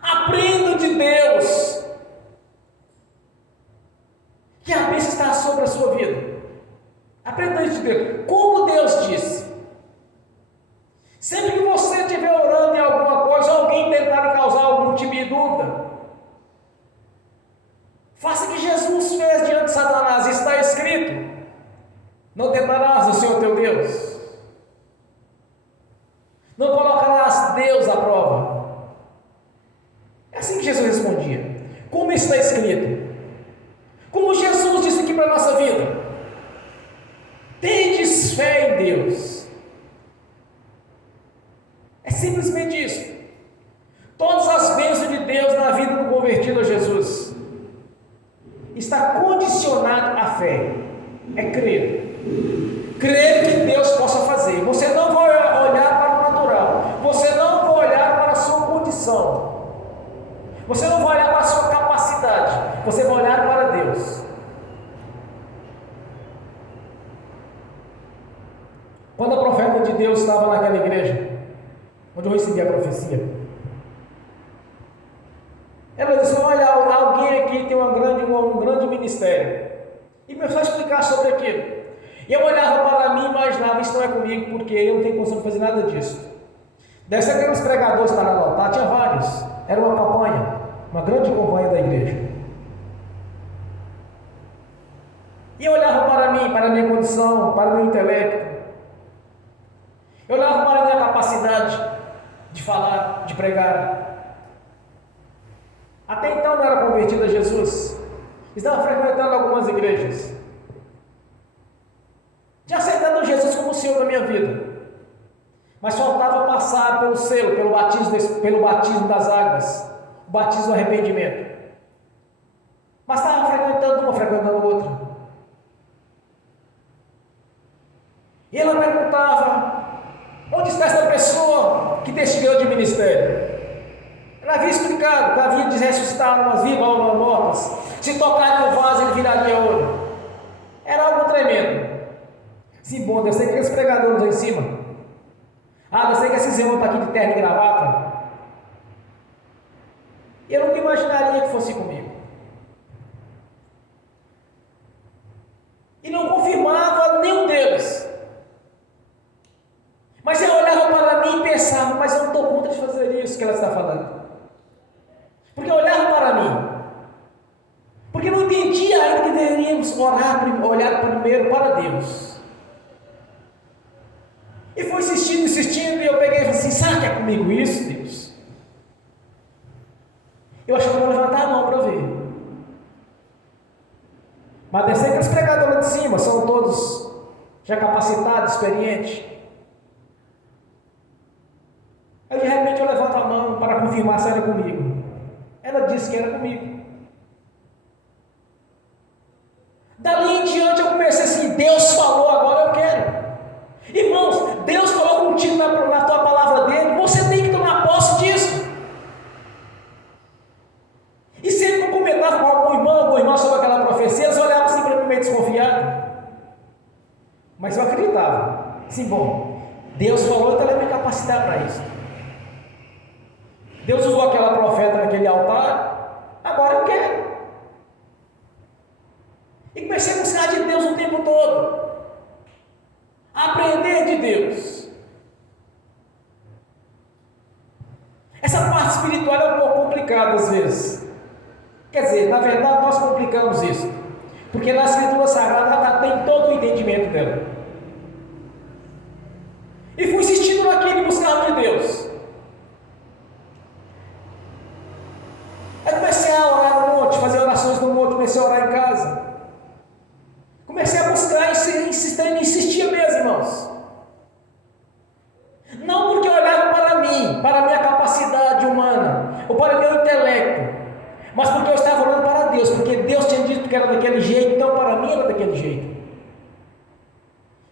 Aprenda de Deus que a bênção está sobre a sua vida. Aprenda de Deus. Como Deus disse. Sempre que você estiver orando em alguma coisa, alguém tentar causar algum tipo de dúvida, faça o que Jesus fez diante de Satanás. Está escrito: não tentarás o Senhor teu Deus, não colocarás Deus à prova. É assim que Jesus respondia. Como está escrito? Como Jesus disse aqui para a nossa vida: tendes fé em Deus. É simplesmente isso. Todas as bênçãos de Deus na vida do convertido a Jesus está condicionado à fé. É crer. Crer que Deus possa fazer. Você não vai olhar para o natural. Você não vai olhar para a sua condição. Você não vai olhar para a sua capacidade. Você vai olhar para Deus. Quando a profeta de Deus estava naquela igreja, onde eu recebi a profecia, ela disse: olha, alguém aqui tem um grande ministério, e começou a explicar sobre aquilo. E eu olhava para mim e imaginava: isso não é comigo, porque eu não tenho condição de fazer nada disso. Deve ser aqueles pregadores para anotar, tinha vários, era uma campanha, uma grande campanha da igreja. E eu olhava para mim, para a minha condição, para o meu intelecto, eu olhava para a minha capacidade de falar, de pregar. Até então não era convertido a Jesus, estava frequentando algumas igrejas, tinha aceitado Jesus como o Senhor da minha vida, mas faltava passar pelo selo, pelo batismo das águas, o batismo do arrependimento. Mas estava frequentando uma, frequentando outra. E ela perguntava: onde está essa pessoa que desceu de ministério? Ela havia explicado que havia de ressuscitar umas vivas ou umas mortas. Se tocar no vaso, ele viraria olho. Era algo tremendo. Sim, bom, eu sei que aqueles pregadores lá em cima. Eu sei que esses irmãos estão aqui de terno e gravata. Eu nunca imaginaria que fosse comigo. E não confirmava nenhum deles. Mas eu olhava para mim e pensava: mas eu não estou contra de fazer isso que ela está falando. Porque eu olhava para mim. Porque não entendia ainda que deveríamos olhar primeiro para Deus. E foi insistindo, e eu peguei e falei assim: será que é comigo isso, Deus? Eu achei que eu vou levantar a mão para ver. Mas deve ser que os pregadores lá de cima são todos já capacitados, experientes. Aí de repente eu levanto a mão para confirmar se era comigo. Ela disse que era comigo. Dali em diante eu comecei assim: Deus falou, agora eu quero. Irmãos, Deus falou contigo na tua palavra dele, você tem que tomar posse disso. E se ele não comentava com algum irmão, alguma irmã sobre aquela profecia, eles olhavam assim para mim meio desconfiado. Mas eu acreditava. Sim, bom, Deus falou, então ele vai me capacitar para isso. Deus usou aquela profeta naquele altar, agora eu quero. E comecei a buscar de Deus o tempo todo. Aprender de Deus. Essa parte espiritual é um pouco complicada às vezes. Quer dizer, na verdade nós complicamos isso. Porque na Escritura Sagrada ela tem todo o entendimento dela. E fui insistindo naquilo e buscando de Deus. Aí comecei a orar no monte, fazer orações no monte, comecei a orar em casa. Comecei a buscar e insistia mesmo, irmãos. Não porque eu olhava para mim, para a minha capacidade humana, ou para o meu intelecto, mas porque eu estava orando para Deus, porque Deus tinha dito que era daquele jeito, então para mim era daquele jeito.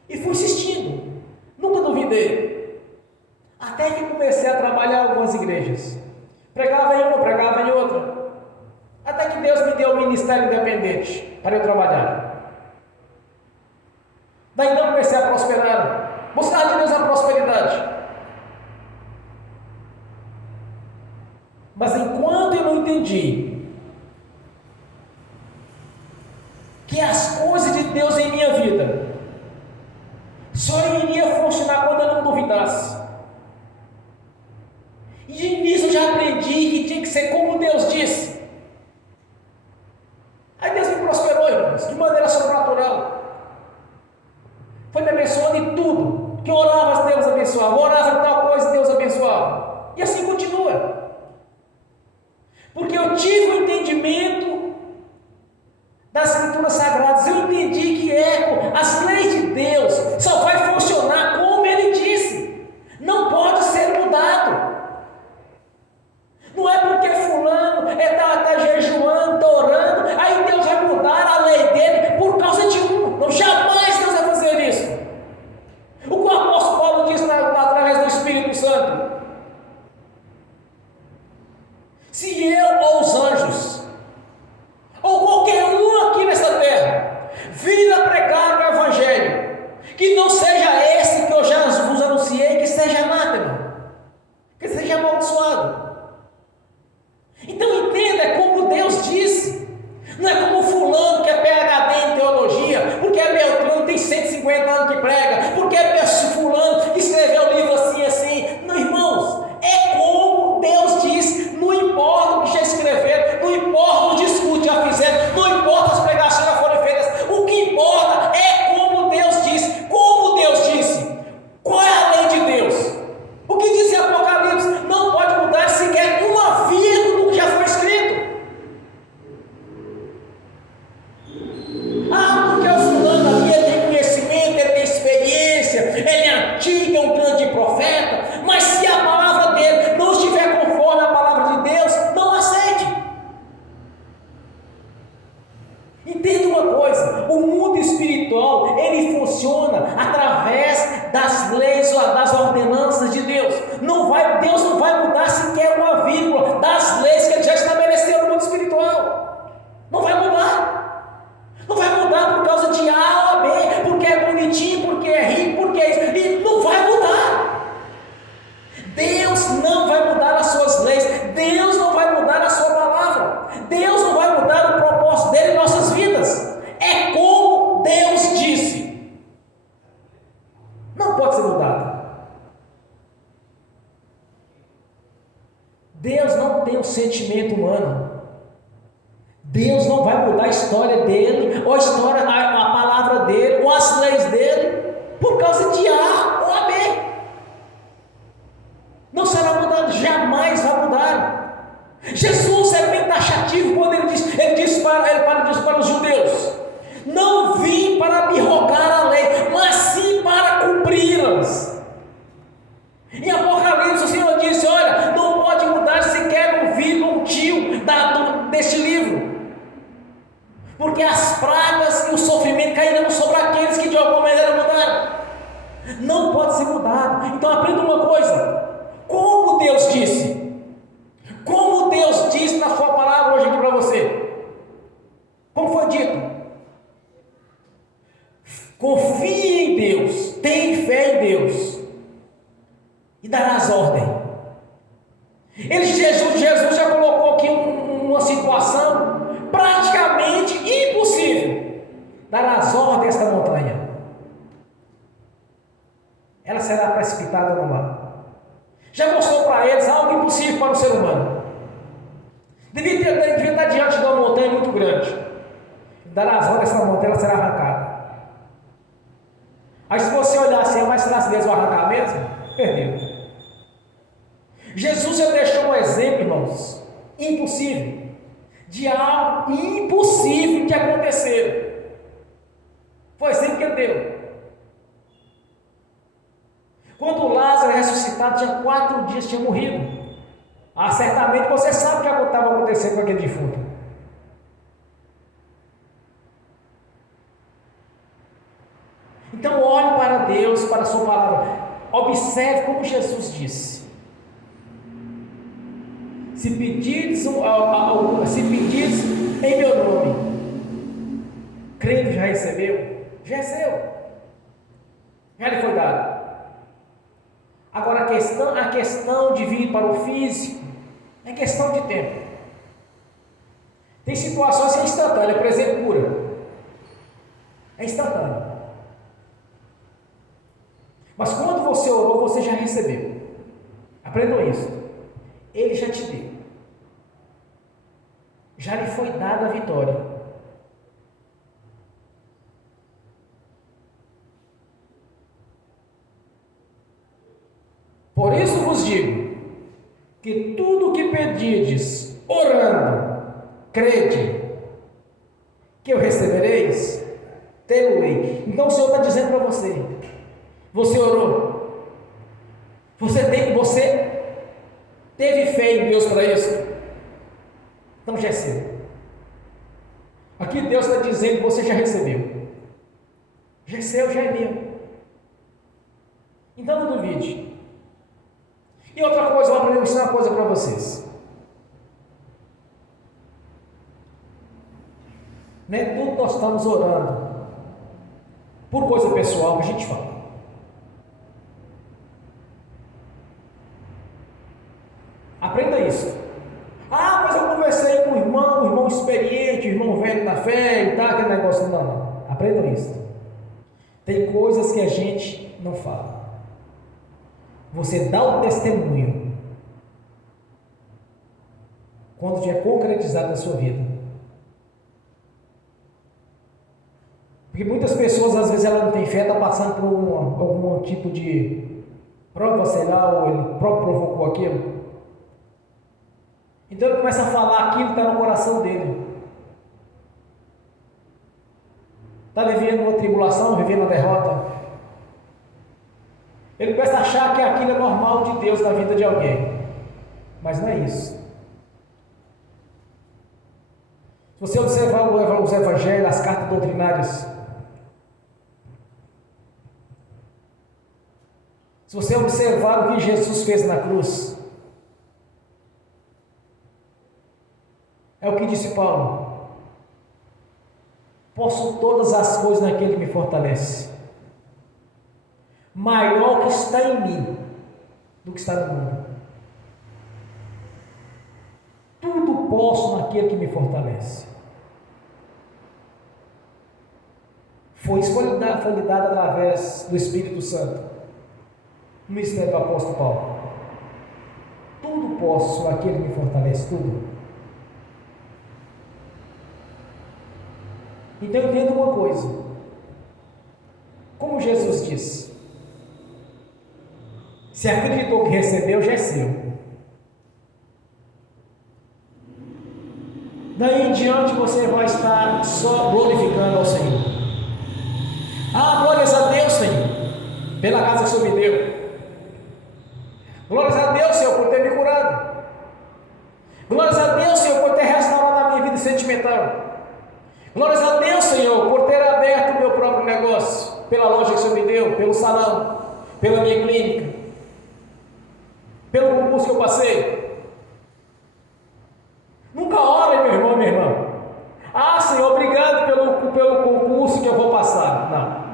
E fui insistindo, nunca duvidei. Até que comecei a trabalhar em algumas igrejas. Pregava em uma, pregava em outra. Até que Deus me deu um ministério independente para eu trabalhar. Daí então comecei a prosperar, buscar de Deus a prosperidade. Mas enquanto eu não entendi que as coisas de Deus em minha vida só iria funcionar quando eu não duvidasse. E de início eu já aprendi que tinha que ser como Deus disse. Aí Deus me prosperou, irmãos, de maneira sobrenatural. Foi me abençoando em tudo. Que eu orava, Deus abençoava. Orava em tal coisa, Deus abençoava. E assim continua. Porque eu tive o entendimento das Escrituras Sagradas. Eu entendi que as leis de Deus só vai funcionar como Ele disse. Não pode ser mudado. Não é porque fulano está jejuando, está orando, aí Deus vai mudar a lei dele por causa de um. Não, jamais Deus vai fazer isso. O que o apóstolo Paulo diz através do Espírito coisa, o mundo espiritual, ele funciona através das leis, das ordenanças de Deus. Deus não vai mudar sequer uma vírgula das leis que ele já estabeleceu no mundo espiritual. Não vai mudar. Não vai mudar por causa de A ou B, porque é bonitinho, porque é rico, porque é isso. E não vai mudar. Deus não vai mudar as suas leis. Deus não vai mudar a sua palavra. Deus não vai mudar o propósito dele em nossas vidas. É como Deus disse. Não pode ser mudado. Deus não tem um sentimento humano. Deus não vai mudar a história dele, ou a palavra dele, ou as leis dele, por causa de A ou B. Não será mudado, jamais vai mudar. Jesus é bem taxativo quando ele disse para os judeus: não vim para abrogar a lei, mas sim para cumpri-las. Em Apocalipse o Senhor disse: olha, não pode mudar sequer um vírgula, um tio deste livro, porque as pragas e o sofrimento cairão sobre aqueles que de alguma maneira mudaram. Não pode ser mudado. Então aprenda uma coisa: como Deus disse, na sua palavra hoje aqui para você, como foi dito, confie em Deus, tenha fé em Deus e darás ordem. Jesus já colocou aqui uma situação praticamente impossível: darás ordem a esta montanha, ela será precipitada no mar. Já mostrou para eles algo impossível para o ser humano. Devia estar diante de uma montanha muito grande. Darás ordem a esta montanha, ela será arrancada. Aí se você olhar assim, mas será que Deus vai arrancar mesmo? Perdeu. Jesus já deixou um exemplo, irmãos, impossível, de algo impossível de acontecer. Foi assim que ele deu. Quando Lázaro ressuscitado, tinha 4 dias, tinha morrido. Certamente você sabe o que estava acontecendo com aquele defunto. Então olhe para Deus, para a sua palavra. Observe como Jesus disse: se pedires em meu nome, crendo, já recebeu? Já recebeu. Já lhe foi dado. Agora a questão de vir para o físico é questão de tempo. Tem situações que é instantânea, por exemplo, cura. É instantâneo. Mas quando você orou, você já recebeu. Aprendam isso. Ele já te deu. Já lhe foi dada a vitória. Por isso vos digo, que tudo o que pedirdes, orando, crede, que eu recebereis, tê-lo-ei. Então o Senhor está dizendo para você: você orou, você teve fé em Deus para isso, então já é seu. Aqui Deus está dizendo que você já recebeu, já é seu, já é meu. Então não duvide. E outra coisa, eu vou aprender a ensinar uma coisa para vocês. Não é tudo nós estamos orando por coisa pessoal que a gente fala. Aprenda isso. Mas eu conversei com um irmão experiente, irmão velho na fé e tal, aquele negócio. Não. Aprendam isso. Tem coisas que a gente não fala. Você dá o testemunho quando tiver concretizado na sua vida. Porque muitas pessoas, às vezes, ela não tem fé, está passando por algum tipo de prova, sei lá, ou ele próprio provocou aquilo. Então ele começa a falar aquilo que está no coração dele. Está vivendo uma tribulação, vivendo uma derrota. Ele começa a achar que aquilo é normal de Deus na vida de alguém. Mas não é isso. Se você observar os evangelhos, as cartas doutrinárias, se você observar o que Jesus fez na cruz, é o que disse Paulo: posso todas as coisas naquele que me fortalece. Maior que está em mim do que está no mundo. Tudo posso naquele que me fortalece. Foi lhe dado através do Espírito Santo, no ministério do apóstolo Paulo. Tudo posso naquele que me fortalece, tudo. Então entenda uma coisa, como Jesus disse: se acreditou que recebeu, já é seu. Daí em diante você vai estar só glorificando ao Senhor. Ah, glórias a Deus, Senhor, pela casa que o Senhor me deu. Glórias a Deus, Senhor, por ter me curado. Glórias a Deus, Senhor, por ter restaurado a minha vida sentimental. Glórias a Deus, Senhor, por ter aberto o meu próprio negócio, pela loja que o Senhor me deu, pelo salão, pela minha clínica, pelo concurso que eu passei. Nunca ore, meu irmão, minha irmã: ah, Senhor, obrigado pelo concurso que eu vou passar. Não.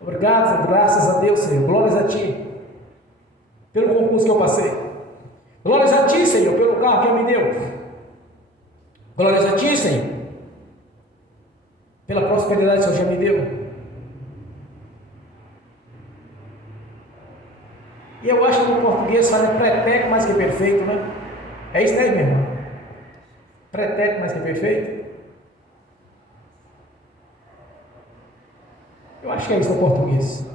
Obrigado, graças a Deus, Senhor. Glórias a Ti pelo concurso que eu passei. Glórias a Ti, Senhor, pelo carro que eu me deu. Glórias a Ti, Senhor, pela prosperidade que o Senhor já me deu. E eu acho que no português fala pretérito mais que perfeito, né? É isso aí, meu irmão? Pretérito mais que perfeito? Eu acho que é isso no português.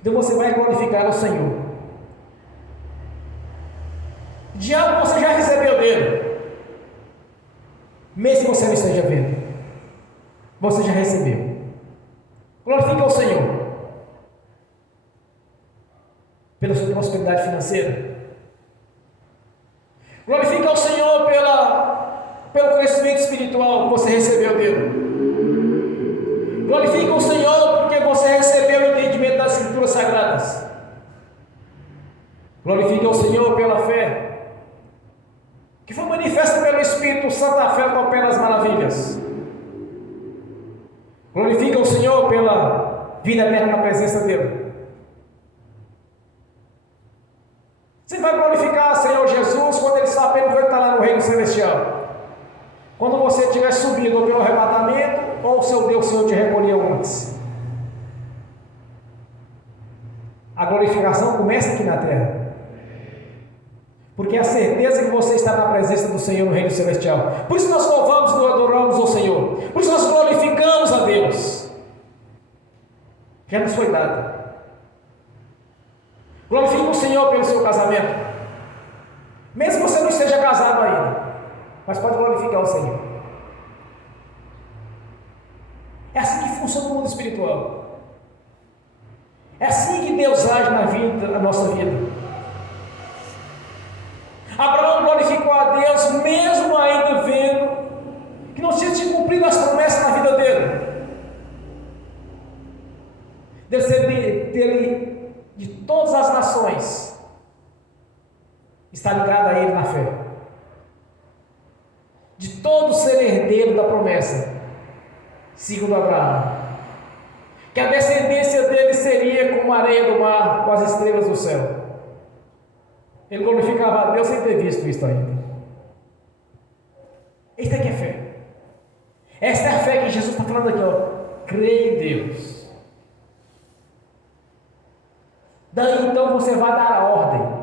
Então você vai glorificar ao Senhor. Diabo você já recebeu dele, mesmo que você não esteja vendo, você já recebeu. Glorifica ao Senhor pela sua prosperidade financeira. Glorifica ao Senhor pelo crescimento espiritual que você recebeu dele. Glorifica o Senhor porque você recebeu o entendimento das Escrituras Sagradas. Glorifica o Senhor pela fé que foi manifesta pelo Espírito Santo, a fé que opera as maravilhas. Glorifica o Senhor pela vida eterna na presença dele. Você vai glorificar o Senhor Jesus quando ele sabe que ele está lá no reino celestial. Quando você tiver subido ou pelo arrebatamento, ou o seu Deus, Senhor, te recolheu antes. A glorificação começa aqui na terra. Porque é a certeza que você está na presença do Senhor no reino celestial. Por isso nós louvamos e adoramos ao Senhor. Por isso nós glorificamos a Deus. Já nos foi dado. Glorifique o Senhor pelo seu casamento. Mesmo que você não esteja casado ainda, mas pode glorificar o Senhor. É assim que funciona o mundo espiritual. É assim que Deus age na nossa vida. Abraão glorificou a Deus mesmo ainda vendo que não tinha se cumprido as promessas na vida dele. Dele de todas as nações está ligado a ele na fé. De todo ser herdeiro da promessa, segundo Abraão, que a descendência dele seria como a areia do mar, com as estrelas do céu. Ele glorificava a Deus sem ter visto isso ainda. Esta aqui é fé. Esta é a fé que Jesus está falando aqui, ó. Creia em Deus. Daí então você vai dar a ordem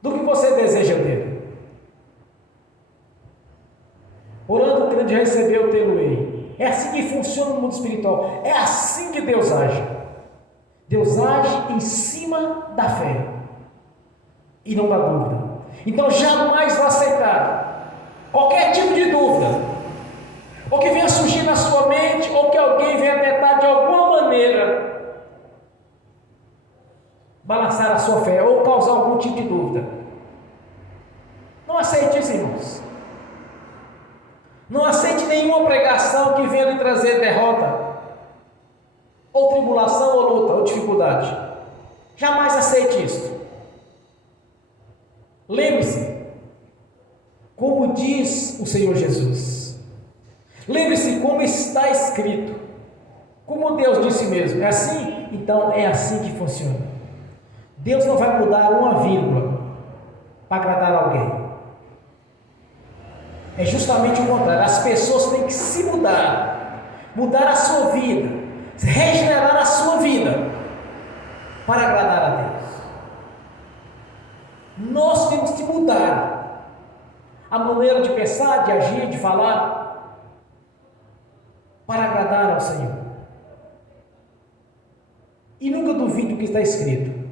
do que você deseja dele. Orando, crendo, recebeu, tê-lo-ei. É assim que funciona o mundo espiritual. É assim que Deus age. Deus age em cima da fé e não da dúvida. Então jamais vai aceitar qualquer tipo de dúvida, ou que venha surgir na sua mente, ou que alguém venha tentar de alguma maneira balançar a sua fé, ou causar algum tipo de dúvida. Não aceite isso, irmãos. nenhuma pregação que venha lhe trazer derrota, ou tribulação, ou luta, ou dificuldade. Jamais aceite isso. Lembre-se, como diz o Senhor Jesus. Lembre-se como está escrito. Como Deus disse mesmo. É assim? Então é assim que funciona. Deus não vai mudar uma vírgula para agradar alguém. É justamente o contrário. As pessoas têm que se mudar, mudar a sua vida, regenerar a sua vida para agradar a Deus. Nós temos que mudar a maneira de pensar, de agir, de falar para agradar ao Senhor. E nunca duvide do que está escrito.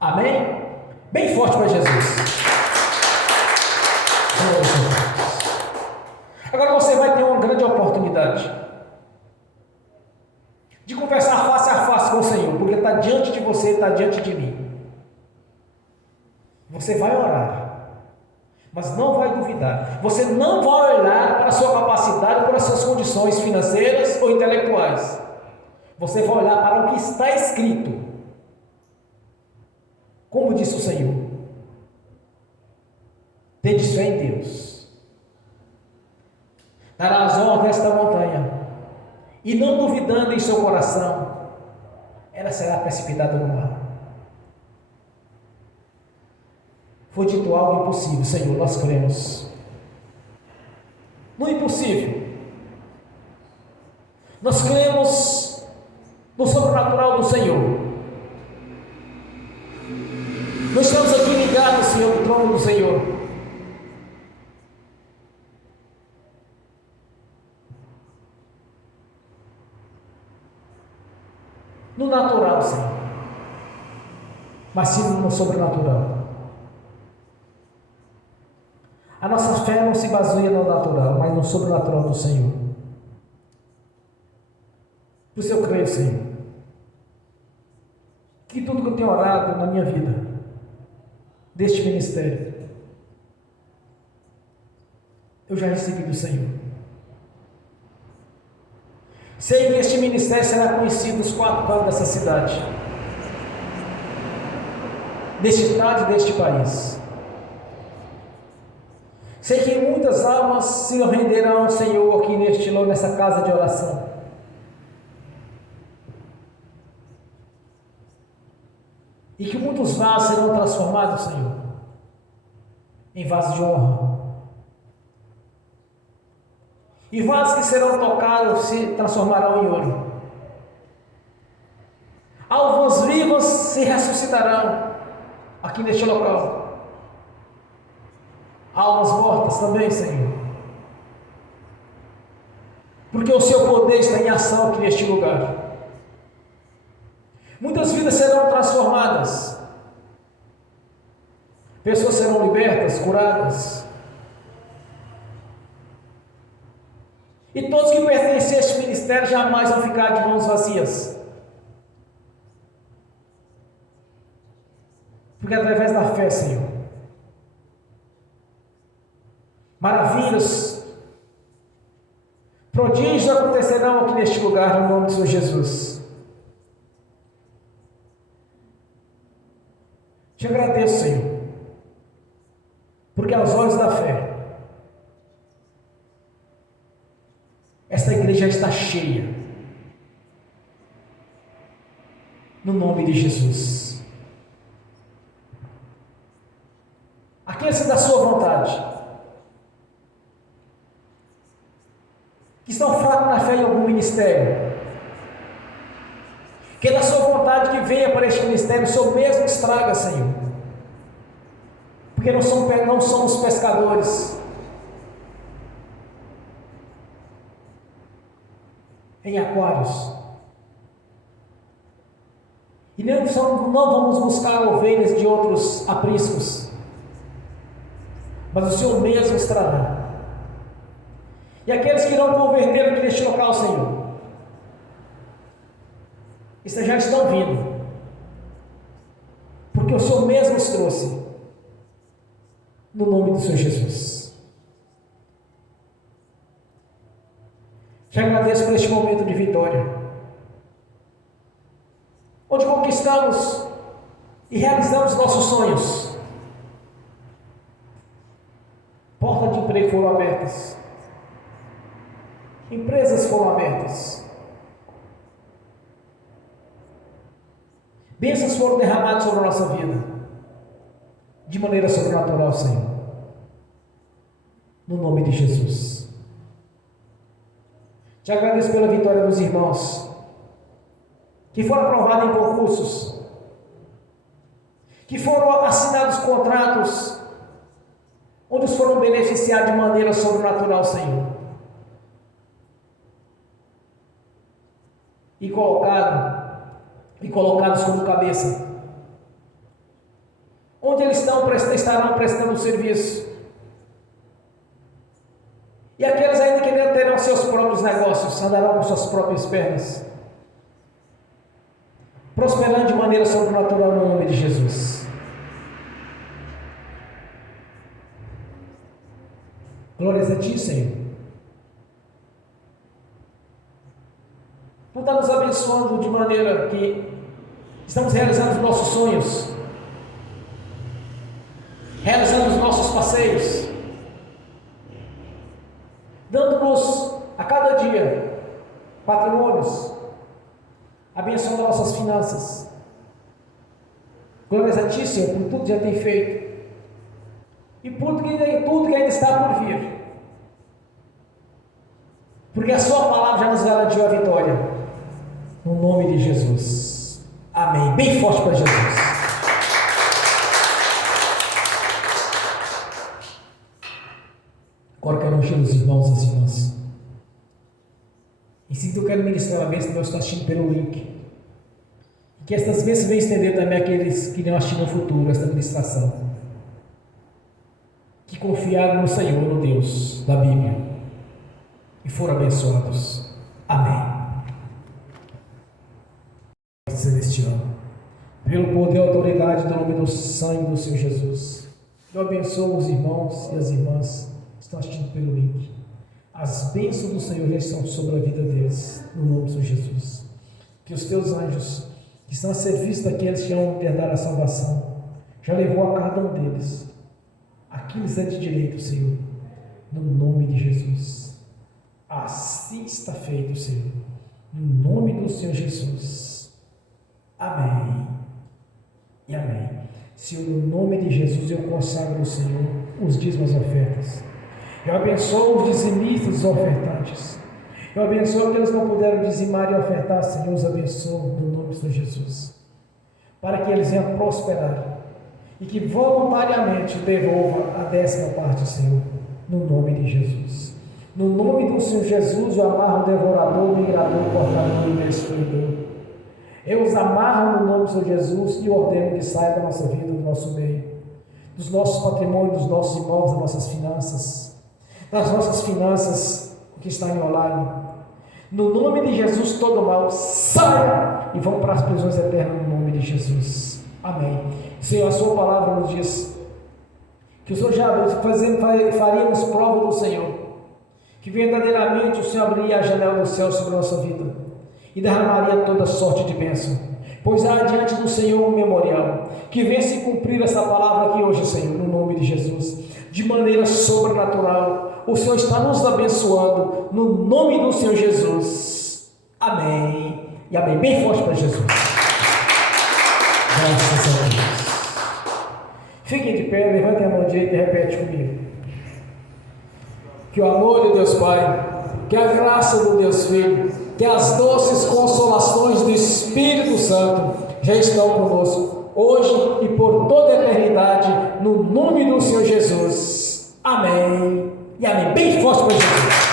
Amém? Bem forte para Jesus. Agora você vai ter uma grande oportunidade de conversar face a face com o Senhor, porque está diante de você, está diante de mim. Você vai orar, mas não vai duvidar. Você não vai olhar para a sua capacidade, para as suas condições financeiras ou intelectuais. Você vai olhar para o que está escrito. Como disse o Senhor: tendes fé em Deus. Dará as ordens desta montanha, e não duvidando em seu coração, ela será precipitada no mar. Foi dito algo impossível, Senhor, nós cremos no impossível. Nós cremos no sobrenatural do Senhor. Nós estamos aqui ligados, Senhor, no trono do Senhor. No natural, Senhor, mas sim no sobrenatural. A nossa fé não se baseia no natural, mas no sobrenatural do Senhor. Por isso eu creio, Senhor, que tudo que eu tenho orado na minha vida, deste ministério, eu já recebi do Senhor. Sei que este ministério será conhecido nos 4 cantos dessa cidade, deste estado e deste país. Sei que muitas almas se renderão ao Senhor aqui nessa casa de oração. E que muitos vasos serão transformados, Senhor, em vasos de honra. E vasos que serão tocados se transformarão em ouro. Almas vivas se ressuscitarão aqui neste local. Almas mortas também, Senhor. Porque o seu poder está em ação aqui neste lugar. Muitas vidas serão transformadas. Pessoas serão libertas, curadas. E todos que pertencem a este ministério jamais vão ficar de mãos vazias. Porque através da fé, Senhor, maravilhas, prodígios acontecerão aqui neste lugar, no nome do Senhor Jesus. Te agradeço, Senhor, porque aos olhos da fé, esta igreja está cheia, no nome de Jesus. Aqueles que da sua vontade, que estão fracos na fé em algum ministério, que é da sua vontade que venha para este ministério, o Senhor mesmo estraga, Senhor, porque não somos pescadores em aquários, e não vamos buscar ovelhas de outros apriscos, mas o Senhor mesmo estrará. E aqueles que irão converter aqui neste local, Senhor, já estão vindo, porque o Senhor mesmo os trouxe, no nome do Senhor Jesus. Te agradeço por este momento de vitória, onde conquistamos e realizamos nossos sonhos. Portas de emprego foram abertas, empresas foram abertas, bênçãos foram derramadas sobre a nossa vida, de maneira sobrenatural, Senhor, no nome de Jesus. Te agradeço pela vitória dos irmãos que foram aprovados em concursos, que foram assinados contratos, onde foram beneficiados de maneira sobrenatural, Senhor, e colocados como cabeça, onde eles estarão prestando serviço. E aqueles ainda que não terão seus próprios negócios, andarão com suas próprias pernas, prosperando de maneira sobrenatural no nome de Jesus. Glórias a Ti, Senhor. Tu está nos abençoando de maneira que estamos realizando os nossos sonhos, realizando os nossos passeios, dando-nos a cada dia patrimônios, abençoando nossas finanças. Glórias a Ti, Senhor, por tudo que já tem feito e por tudo que ainda está por vir, porque a Sua palavra já nos garantiu a vitória, no nome de Jesus. Amém. Bem forte para Jesus. Agora eu quero ungir os irmãos e as irmãs. E se eu quero ministrar a bênção, nós estamos assistindo pelo link. E que estas bênçãos venham estender também àqueles que irão assistir no futuro esta ministração, que confiaram no Senhor, no Deus da Bíblia, e foram abençoados. Amém. Celestial, pelo poder e autoridade do nome do sangue do Senhor Jesus, eu abençoo os irmãos e as irmãs que estão assistindo pelo link. As bênçãos do Senhor já estão sobre a vida deles, no nome do Senhor Jesus. Que os teus anjos, que estão a serviço daqueles que vão herdar a salvação, já levou a cada um deles aquilo que lhes é de direito, Senhor, no nome de Jesus. Assim está feito, Senhor, no nome do Senhor Jesus. Amém e amém. Senhor, no nome de Jesus eu consagro ao Senhor os dízimos e ofertas. Eu abençoo os dizimistas e os ofertantes. Eu abençoo aqueles que não puderam dizimar e ofertar, Senhor, os abençoo no nome do Senhor Jesus, para que eles venham prosperar e que voluntariamente devolva a 10ª parte, Senhor, no nome de Jesus. No nome do Senhor Jesus, eu amarro o devorador, o migrador, o portador e o destruidor. Eu os amarro no nome do Senhor Jesus e ordeno que saia da nossa vida, do nosso meio, dos nossos patrimônios, dos nossos imóveis, das nossas finanças, que está em online. No nome de Jesus, todo mal saia e vão para as prisões eternas no nome de Jesus. Amém. Senhor, a Sua palavra nos diz que o Senhor já faríamos prova do Senhor, que verdadeiramente o Senhor abriria a janela do céu sobre a nossa vida e derramaria toda sorte de bênção, pois há diante do Senhor um memorial, que venha se cumprir essa palavra aqui hoje, Senhor, no nome de Jesus, de maneira sobrenatural. O Senhor está nos abençoando, no nome do Senhor Jesus. Amém e amém. Bem forte para Jesus. Graças a Deus. Fiquem de pé, levantem a mão direita e repete comigo. Que o amor de Deus Pai, que a graça do Deus Filho, que as doces consolações do Espírito Santo já estão conosco, hoje e por toda a eternidade, no nome do Senhor Jesus. Amém e amém. Bem forte para Jesus.